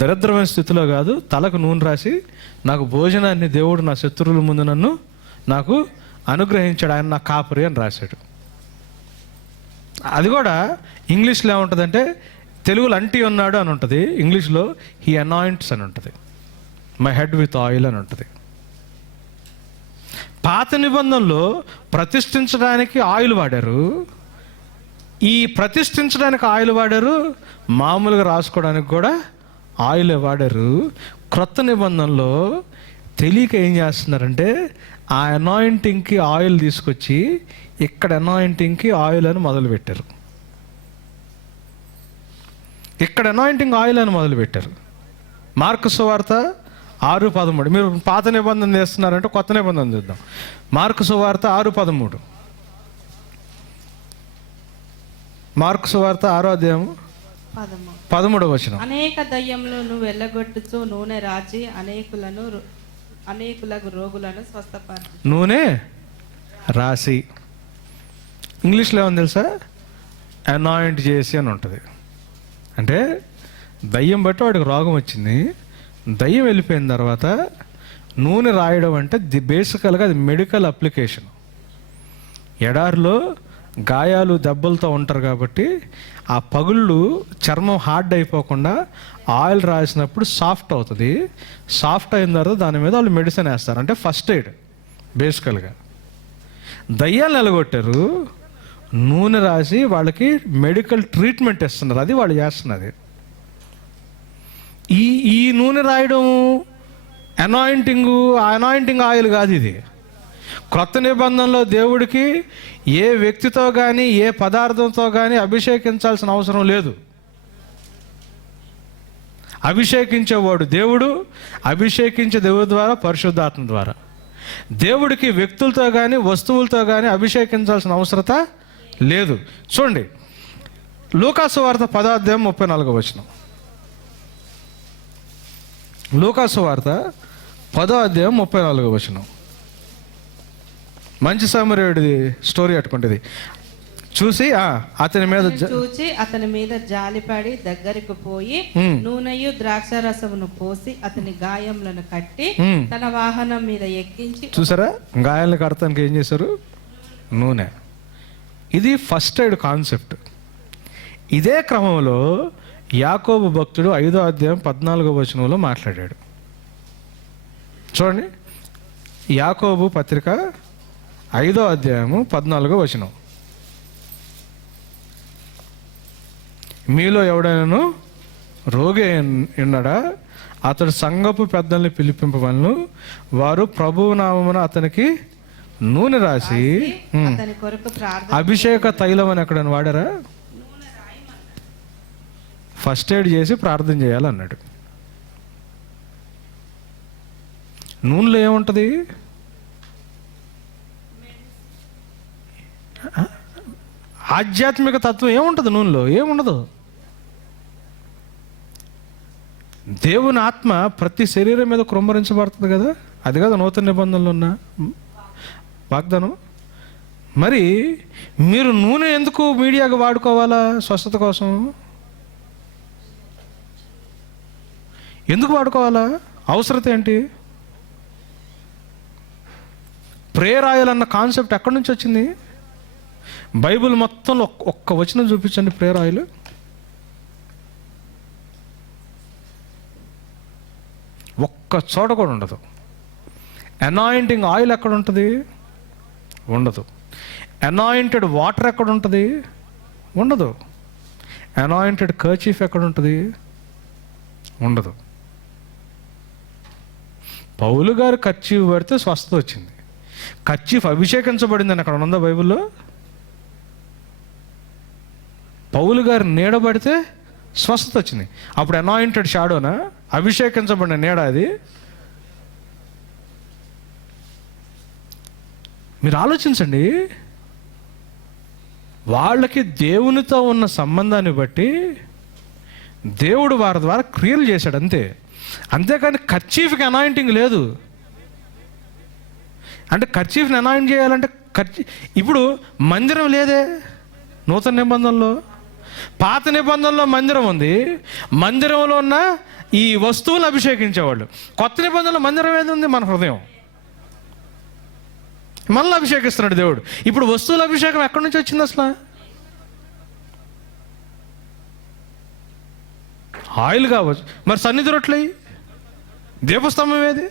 దరిద్రమైన స్థితిలో కాదు, తలకు నూనె రాసి నాకు భోజనాన్ని దేవుడు నా శత్రువుల ముందు నాకు అనుగ్రహించాడు, ఆయన నా కాపరి అని రాశాడు. అది కూడా ఇంగ్లీష్లో ఏముంటుందంటే, తెలుగులో అంటి ఉన్నాడు అని ఉంటుంది, ఇంగ్లీష్లో హీ అనాయింట్స్ అని ఉంటుంది, మై హెడ్ విత్ ఆయిల్ అని ఉంటుంది. పాత నిబంధనలో ప్రతిష్ఠించడానికి ఆయిల్ వాడారు, ఈ ప్రతిష్ఠించడానికి ఆయిల్ వాడారు, మామూలుగా రాసుకోవడానికి కూడా ఆయిల్ వాడారు. క్రొత్త నిబంధనలో తెలియక ఏం చేస్తున్నారంటే ఆ అనాయింటింగ్కి ఆయిల్ తీసుకొచ్చి ఇక్కడ అనాయింటింగ్కి ఆయిల్ అని మొదలుపెట్టారు. ఇక్కడ అనాయింటింగ్ ఆయిల్ అని మొదలుపెట్టారు. మార్కు సువార్త 6:13. మీరు పాత నిబంధన చేస్తున్నారంటే కొత్త నిబంధన చూద్దాం. మార్కు సువార్త 6:13. మార్కు సువార్త 6వ అధ్యాయం 13వ వచనం. అనేక దయ్యములను వెళ్ళగొట్టుచు నూనె రాచి అనేకులకు రోగులను స్వస్థపరచు. నూనె రాసి, ఇంగ్లీష్లో ఏమని తెలుసా? అనాయింట్ చేసి అని ఉంటుంది. అంటే దయ్యం బట్టి వాడికి రోగం వచ్చింది, దయ్యం వెళ్ళిపోయిన తర్వాత నూనె రాయడం అంటే బేసికల్గా అది మెడికల్ అప్లికేషన్. ఎడారిలో గాయాలు దెబ్బలతో ఉంటారు కాబట్టి ఆ పగుళ్ళు చర్మం హార్డ్ అయిపోకుండా ఆయిల్ రాసినప్పుడు సాఫ్ట్ అవుతుంది. సాఫ్ట్ అయిన తర్వాత దాని మీద వాళ్ళు మెడిసిన్ వేస్తారు, అంటే ఫస్ట్ ఎయిడ్ బేసికల్గా. దయ్యాలు నిలగొట్టారు, నూనె రాసి వాళ్ళకి మెడికల్ ట్రీట్మెంట్ ఇస్తున్నారు, అది వాళ్ళు చేస్తున్నది. ఈ నూనె రాయడం అనాయింటింగ్ ఆయిల్ కాదు ఇది. క్రొత్త నిబంధనలో దేవుడికి ఏ వ్యక్తితో కానీ ఏ పదార్థంతో కానీ అభిషేకించాల్సిన అవసరం లేదు. అభిషేకించేవాడు దేవుడు, అభిషేకించే దేవుడి ద్వారా, పరిశుద్ధాత్మ ద్వారా. దేవుడికి వ్యక్తులతో కానీ వస్తువులతో కానీ అభిషేకించాల్సిన అవసరత లేదు. చూడండి, లూకాసు వార్త 10వ అధ్యాయం 34వ వచనం. లూకాసు వార్త 10వ అధ్యాయం 34వ వచనం. మంచి సమరయుడిది స్టోరీ అట్టుకుంటుంది. చూసి అతని మీద చూచి అతని మీద జాలిపడి దగ్గరికి పోయి నూనెయు ద్రాక్షారసమును పోసి అతని గాయములను కట్టి తన వాహనం మీద ఎక్కించి. చూసారా, గాయాలను కడతానికి ఏం చేశారు? నూనె. ఇది ఫస్ట్ ఎయిడ్ కాన్సెప్ట్. ఇదే క్రమంలో యాకోబు భక్తుడు 5వ అధ్యాయం 14వ వచనంలో మాట్లాడాడు. చూడండి, యాకోబు పత్రిక 5వ అధ్యాయము 14వ వచనం. మీలో ఎవడైనాను రోగి ఉన్నాడా, అతడు సంఘపు పెద్దల్ని పిలిపింపవలను, వారు ప్రభువు నామమున అతనికి నూనె రాసి అతని కొరకు ప్రార్థన. అభిషేక తైలం అని ఎక్కడైనా వాడారా? ఫస్ట్ ఎయిడ్ చేసి ప్రార్థన చేయాలన్నాడు. నూనెలో ఏముంటుంది? ఆధ్యాత్మిక తత్వం ఏముంటుంది నూనెలో? ఏముండదు. దేవుని ఆత్మ ప్రతి శరీరం మీద కృమ్మరించబడుతుంది కదా, అది కదా నూతన నిబంధనలు ఉన్న వాగ్దానం. మరి మీరు నూనె ఎందుకు మీడియాగా వాడుకోవాలా? స్వస్థత కోసం ఎందుకు వాడుకోవాలా? అవసరత ఏంటి? ప్రేయర్ ఆయిల్ అన్న కాన్సెప్ట్ ఎక్కడి నుంచి వచ్చింది? బైబిల్ మొత్తంలో ఒక్క వచనం చూపించండి ప్రేయర్ ఆయిల్. ఒక్క చోట కూడా ఉండదు. అనాయింటింగ్ ఆయిల్ ఎక్కడ ఉంటుంది? ఉండదు. అనాయింటెడ్ వాటర్ ఎక్కడ ఉంటుంది? ఉండదు. అనాయింటెడ్ కర్చీఫ్ ఎక్కడ ఉంటుంది? ఉండదు. పౌలు గారు కర్చీఫ్ పడితే స్వస్థత వచ్చింది. కర్చీఫ్ అభిషేకించబడింది అని అక్కడ ఉందా బైబిల్లో? పౌలు గారు నీడ పడితే స్వస్థత వచ్చింది. అప్పుడు అనాయింటెడ్ షాడోనా? అభిషేకించబడిన నీడ అది? మీరు ఆలోచించండి. వాళ్ళకి దేవునితో ఉన్న సంబంధాన్ని బట్టి దేవుడు వారి ద్వారా క్రియలు చేశాడు అంతే. అంతేకాని కర్చీఫ్కి అనాయింటింగ్ లేదు. అంటే కర్చీఫ్ని అనాయింట్ చేయాలంటే ఇప్పుడు మందిరం లేదే నూతన నిబంధనలో. పాత నిబంధనలో మందిరం ఉంది. మందిరంలో ఉన్న ఈ వస్తువులు అభిషేకించేవాళ్ళు. కొత్త నిబంధనలో మందిరం ఏది ఉంది? మన హృదయం. మనల్ని అభిషేకిస్తున్నాడు దేవుడు. ఇప్పుడు వస్తువుల అభిషేకం ఎక్కడి నుంచి వచ్చింది అసలు? ఆయిల్ కావచ్చు, మరి సన్నిధి రొట్టెలు, దీపస్తంభం ఏది?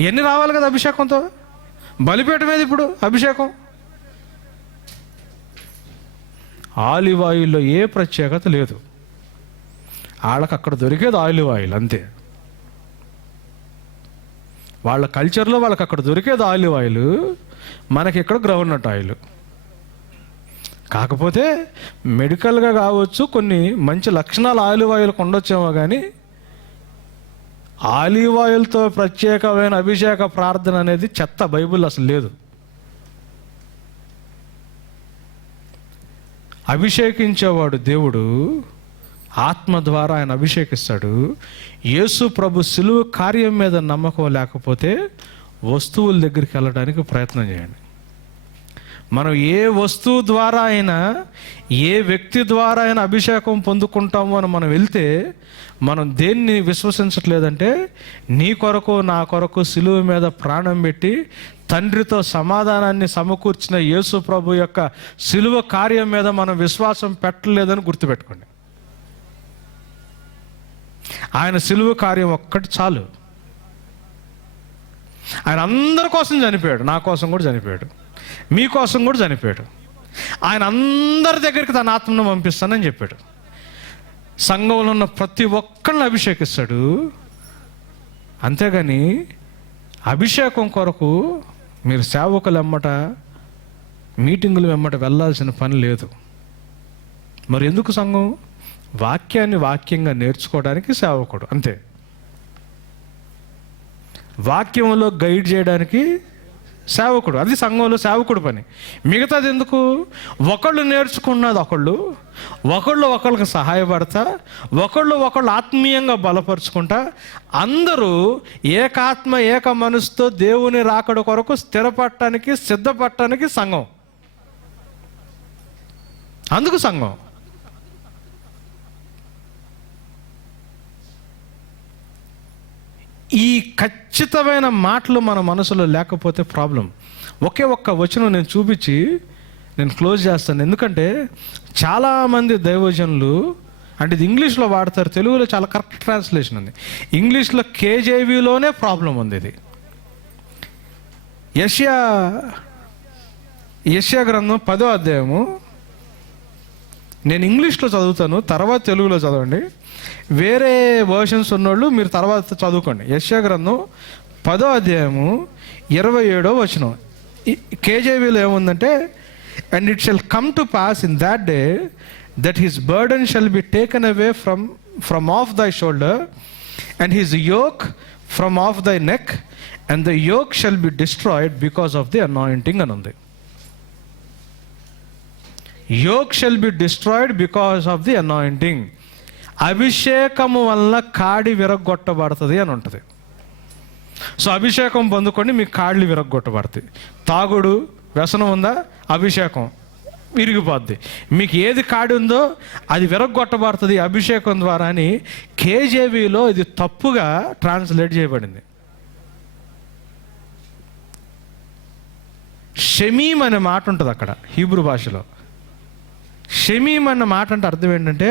ఇవన్నీ రావాలి కదా అభిషేకంతో. బలిపీఠం ఏది ఇప్పుడు అభిషేకం? ఆలివ్ ఆయిల్లో ఏ ప్రత్యేకత లేదు. వాళ్ళకి అక్కడ దొరికేది ఆలివ్ ఆయిల్ అంతే. వాళ్ళ కల్చర్లో వాళ్ళకి అక్కడ దొరికేది ఆలివ్ ఆయిల్, మనకి ఇక్కడ గ్రౌండ్నట్ ఆయిల్. కాకపోతే మెడికల్గా కావచ్చు, కొన్ని మంచి లక్షణాలు ఆలివ్ ఆయిల్కి ఉండొచ్చేమో, కానీ ఆలివ్ ఆయిల్తో ప్రత్యేకమైన అభిషేక ప్రార్థన అనేది చెత్త. బైబిల్ అసలు లేదు. అభిషేకించేవాడు దేవుడు. ఆత్మ ద్వారా ఆయన అభిషేకిస్తాడు. యేసు ప్రభు సిలువ కార్యం మీద నమ్మకం లేకపోతే వస్తువుల దగ్గరికి వెళ్ళడానికి ప్రయత్నం చేయండి. మనం ఏ వస్తువు ద్వారా అయినా, ఏ వ్యక్తి ద్వారా అయినా అభిషేకం పొందుకుంటాము అని మనం వెళ్తే మనం దేన్ని విశ్వసించట్లేదంటే, నీ కొరకు నా కొరకు సిలువ మీద ప్రాణం పెట్టి తండ్రితో సమాధానాన్ని సమకూర్చిన యేసు ప్రభు యొక్క సిలువ కార్యం మీద మనం విశ్వాసం పెట్టలేదని గుర్తుపెట్టుకోండి. ఆయన సిలువ కార్యం ఒక్కటి చాలు. ఆయన అందరి కోసం చనిపోయాడు, నా కోసం కూడా చనిపోయాడు, మీకోసం కూడా చనిపోయాడు. ఆయన అందరి దగ్గరికి తన ఆత్మను పంపిస్తానని చెప్పాడు. సంఘంలో ఉన్న ప్రతి ఒక్కరిని అభిషేకిస్తాడు. అంతేగాని అభిషేకం కొరకు మీరు సేవకులు వెమ్మట, మీటింగులు వెమ్మట వెళ్ళాల్సిన పని లేదు. మరి ఎందుకు సంఘం? వాక్యాన్ని వాక్యంగా నేర్చుకోవడానికి సేవకుడు అంతే. వాక్యంలో గైడ్ చేయడానికి సేవకుడు, అది సంఘంలో సేవకుడు పని. మిగతాది ఎందుకు? ఒకళ్ళు నేర్చుకున్నది ఒకళ్ళు ఒకళ్ళకి సహాయపడతా, ఒకళ్ళు ఆత్మీయంగా బలపరుచుకుంటా, అందరూ ఏకాత్మ ఏక మనసుతో దేవుని రాకడ కొరకు స్థిరపడటానికి సిద్ధపడటానికి సంఘం. అందుకు సంఘం. ఈ ఖచ్చితమైన మాటలు మన మనసులో లేకపోతే ప్రాబ్లం. ఒకే ఒక్క వచనం నేను చూపించి నేను క్లోజ్ చేస్తాను. ఎందుకంటే చాలామంది దైవజనులు, అంటే ఇది ఇంగ్లీష్లో వాడతారు, తెలుగులో చాలా కరెక్ట్ ట్రాన్స్లేషన్ ఉంది. ఇంగ్లీష్లో కేజేవీలోనే ప్రాబ్లం ఉంది. ఇది యెషయా గ్రంథం 10వ అధ్యాయము. నేను ఇంగ్లీష్లో చదువుతాను, తర్వాత తెలుగులో చదవండి. వేరే వర్షన్స్ ఉన్నోళ్ళు మీరు తర్వాత చదువుకోండి. యెషయా గ్రంథం 10వ అధ్యాయము 27వ వచనం. కేజేవీలో ఏముందంటే, and it shall come to pass in that day that his burden shall be taken away from off thy shoulder and his yoke from off thy neck and the yoke shall be destroyed because of the anointing అని ఉంది. Yoke shall be destroyed because of the anointing. అభిషేకము వలన కాడి విరగొట్టబడుతుంది అని ఉంటుంది. So అభిషేకం పొందుకొని మీ కాళ్ళు విరగొట్టబడతాయి. తాగుడు వ్యసనం ఉందా, అభిషేకం విరిగిపోద్ది. మీకు ఏది కాడి ఉందో అది విరగొట్టబడుతుంది అభిషేకం ద్వారా అని కేజేవీలో ఇది తప్పుగా ట్రాన్స్లేట్ చేయబడింది. షమీమ్ అనే మాట ఉంటుంది అక్కడ హీబ్రూ భాషలో. షమీమ్ అన్న మాట అంటే అర్థం ఏంటంటే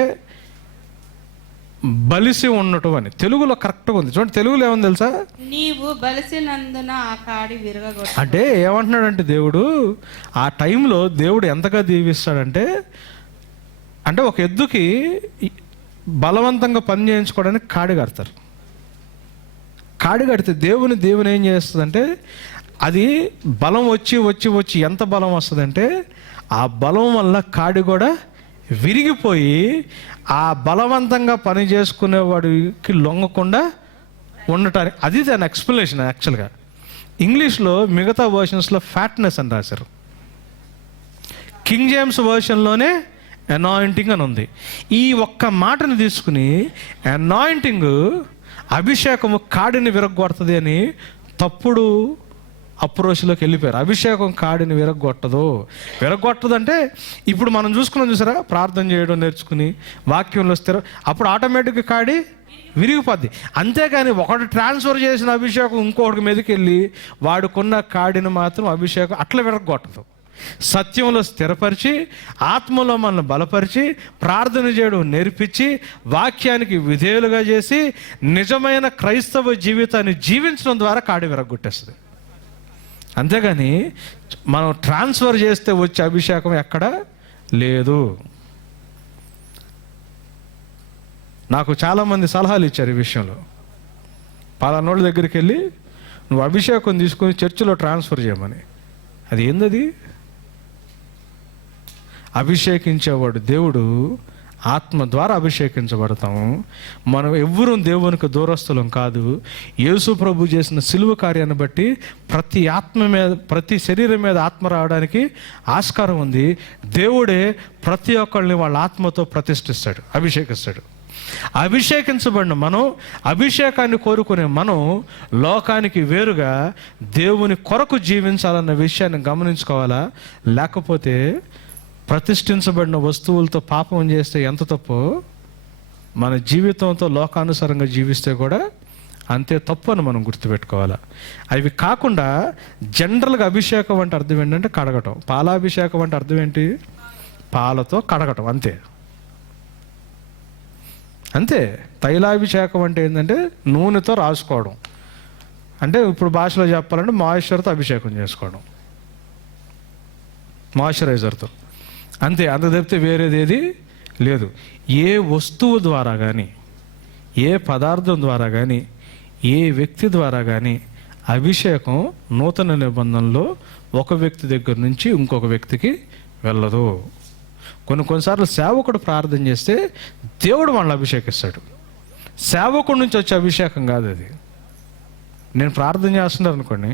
బలిసి ఉండటం అని. తెలుగులో కరెక్ట్గా ఉంది చూడండి. తెలుగులో ఏముంది తెలుసా? నీవు బలిసినందున ఆ కాడి విరగొట్టు. అంటే ఏమంటున్నాడంటే దేవుడు ఆ టైంలో దేవుడు ఎంతగా దీవిస్తాడంటే, అంటే ఒక ఎద్దుకి బలవంతంగా పని చేయించుకోవడానికి కాడి కడతారు. కాడి కడితే దేవుని ఏం చేస్తుందంటే, అది బలం వచ్చి ఎంత బలం వస్తుందంటే, ఆ బలం వల్ల కాడి కూడా విరిగిపోయి ఆ బలవంతంగా పని చేసుకునేవాడికి లొంగకుండా ఉండటానికి. అది దాని ఎక్స్ప్లెనేషన్. యాక్చువల్గా ఇంగ్లీష్లో మిగతా వర్షన్స్లో ఫ్యాట్నెస్ అని రాశారు. కింగ్ జేమ్స్ వర్షన్లోనే అనాయింటింగ్ అని ఉంది. ఈ ఒక్క మాటను తీసుకుని అనాయింటింగ్ అభిషేకము కాడిని విరగొడుతుంది అని తప్పుడు అప్రోచ్లోకి వెళ్ళిపోయారు. అభిషేకం కాడిని విరగొట్టదంటే ఇప్పుడు మనం చూసారా, ప్రార్థన చేయడం నేర్చుకుని వాక్యంలో అప్పుడు ఆటోమేటిక్గా కాడి విరిగిపోద్ది. అంతేగాని ఒకటి ట్రాన్స్ఫర్ చేసిన అభిషేకం ఇంకొకటి మీదకి వెళ్ళి వాడుకున్న కాడిని మాత్రం అభిషేకం అట్లా విరగొట్టదు. సత్యంలో స్థిరపరిచి, ఆత్మలో మనల్ని బలపరిచి, ప్రార్థన చేయడం నేర్పించి, వాక్యానికి విధేయులుగా చేసి నిజమైన క్రైస్తవ జీవితాన్ని జీవించడం ద్వారా కాడి విరగొట్టేస్తుంది. అంతేగాని మనం ట్రాన్స్ఫర్ చేస్తే వచ్చే అభిషేకం ఎక్కడ లేదు. నాకు చాలామంది సలహాలు ఇచ్చారు ఈ విషయంలో. పలానోళ్ళ దగ్గరికి వెళ్ళి నువ్వు అభిషేకం తీసుకొని చర్చిలో ట్రాన్స్ఫర్ చేయమని. అది ఏందది? అభిషేకించేవాడు దేవుడు, ఆత్మ ద్వారా అభిషేకించబడతాము. మనం ఎవ్వరూ దేవునికి దూరస్తులం కాదు. యేసు ప్రభు చేసిన సిలువ కార్యాన్ని బట్టి ప్రతి శరీరం మీద ఆత్మ రావడానికి ఆస్కారం ఉంది. దేవుడే ప్రతి ఒక్కరిని వాళ్ళ ఆత్మతో ప్రతిష్ఠిస్తాడు, అభిషేకిస్తాడు. అభిషేకించబడిన మనం, అభిషేకాన్ని కోరుకునే మనం లోకానికి వేరుగా దేవుని కొరకు జీవించాలన్న విషయాన్ని గమనించుకోవాలా. లేకపోతే ప్రతిష్ఠించబడిన వస్తువులతో పాపం చేస్తే ఎంత తప్పో, మన జీవితంతో లోకానుసారంగా జీవిస్తే కూడా అంతే తప్పు అని మనం గుర్తుపెట్టుకోవాలి. అవి కాకుండా జనరల్గా అభిషేకం అంటే అర్థం ఏంటంటే కడగటం. పాలాభిషేకం అంటే అర్థం ఏంటి? పాలతో కడగటం, అంతే. తైలాభిషేకం అంటే ఏంటంటే నూనెతో రాసుకోవడం. అంటే ఇప్పుడు భాషలో చెప్పాలంటే మాయిశ్చర్తో అభిషేకం చేసుకోవడం, మాయిశ్చరైజర్తో, అంతే. అంత తప్పితే వేరేది ఏది లేదు. ఏ వస్తువు ద్వారా కానీ, ఏ పదార్థం ద్వారా కానీ, ఏ వ్యక్తి ద్వారా కానీ అభిషేకం నూతన నిబంధనలో ఒక వ్యక్తి దగ్గర నుంచి ఇంకొక వ్యక్తికి వెళ్ళదు. కొన్నిసార్లు సేవకుడు ప్రార్థన చేస్తే దేవుడు వాళ్ళని అభిషేకిస్తాడు. సేవకుడి నుంచి వచ్చే అభిషేకం కాదు అది. నేను ప్రార్థన చేస్తున్నాను అనుకోండి,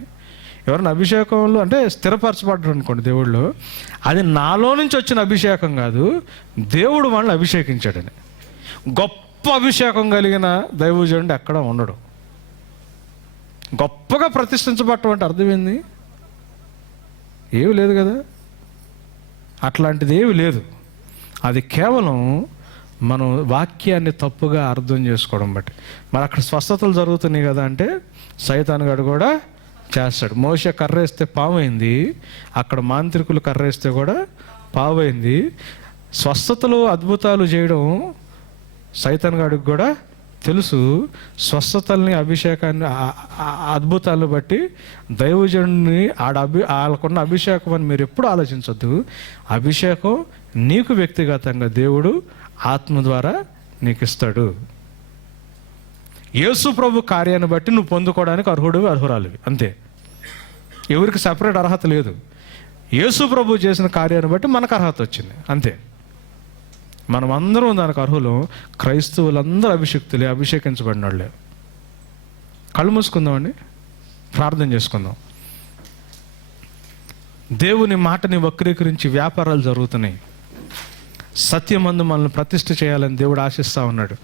ఎవరైనా అభిషేకంలో అంటే స్థిరపరచబడ్డారు అనుకోండి దేవుళ్ళు, అది నాలో నుంచి వచ్చిన అభిషేకం కాదు, దేవుడు వాళ్ళని అభిషేకించాడని. గొప్ప అభిషేకం కలిగిన దైవజనుడు ఎక్కడ ఉండడు. గొప్పగా ప్రతిష్ఠించబడటం అంటే అర్థమైంది ఏమి లేదు కదా, అట్లాంటిది ఏమి లేదు. అది కేవలం మనం వాక్యాన్ని తప్పుగా అర్థం చేసుకోవడం బట్టి. మరి అక్కడ స్వస్థతలు జరుగుతున్నాయి కదా అంటే సైతాను గాడు కూడా చేస్తాడు. మోషే కర్రేస్తే పావైంది, అక్కడ మాంత్రికులు కర్రేస్తే కూడా పావైంది. స్వస్థతలు అద్భుతాలు చేయడం సైతాను గాడికి కూడా తెలుసు. స్వస్థతల్ని అభిషేకాన్ని అద్భుతాలను బట్టి దైవజనుడిని వాళ్ళకున్న అభిషేకం అని మీరు ఎప్పుడు ఆలోచించొద్దు. అభిషేకం నీకు వ్యక్తిగతంగా దేవుడు ఆత్మ ద్వారా నీకు ఇస్తాడు. యేసు ప్రభు కార్యాన్ని బట్టి నువ్వు పొందుకోవడానికి అర్హుడివి, అర్హురాలివి, అంతే. ఎవరికి సపరేట్ అర్హత లేదు. యేసు ప్రభు చేసిన కార్యాన్ని బట్టి మనకు అర్హత వచ్చింది, అంతే. మనం అందరం దానికి అర్హులు. క్రైస్తవులందరూ అభిషక్తులే, అభిషేకించబడిన వాళ్ళే. కళ్ళు మూసుకుందామండి, ప్రార్థన చేసుకుందాం. దేవుని మాటని వక్రీకరించి వ్యాపారాలు జరుగుతున్నాయి. సత్యమందు మనల్ని ప్రతిష్ఠ చేయాలని దేవుడు ఆశిస్తూ ఉన్నాడు.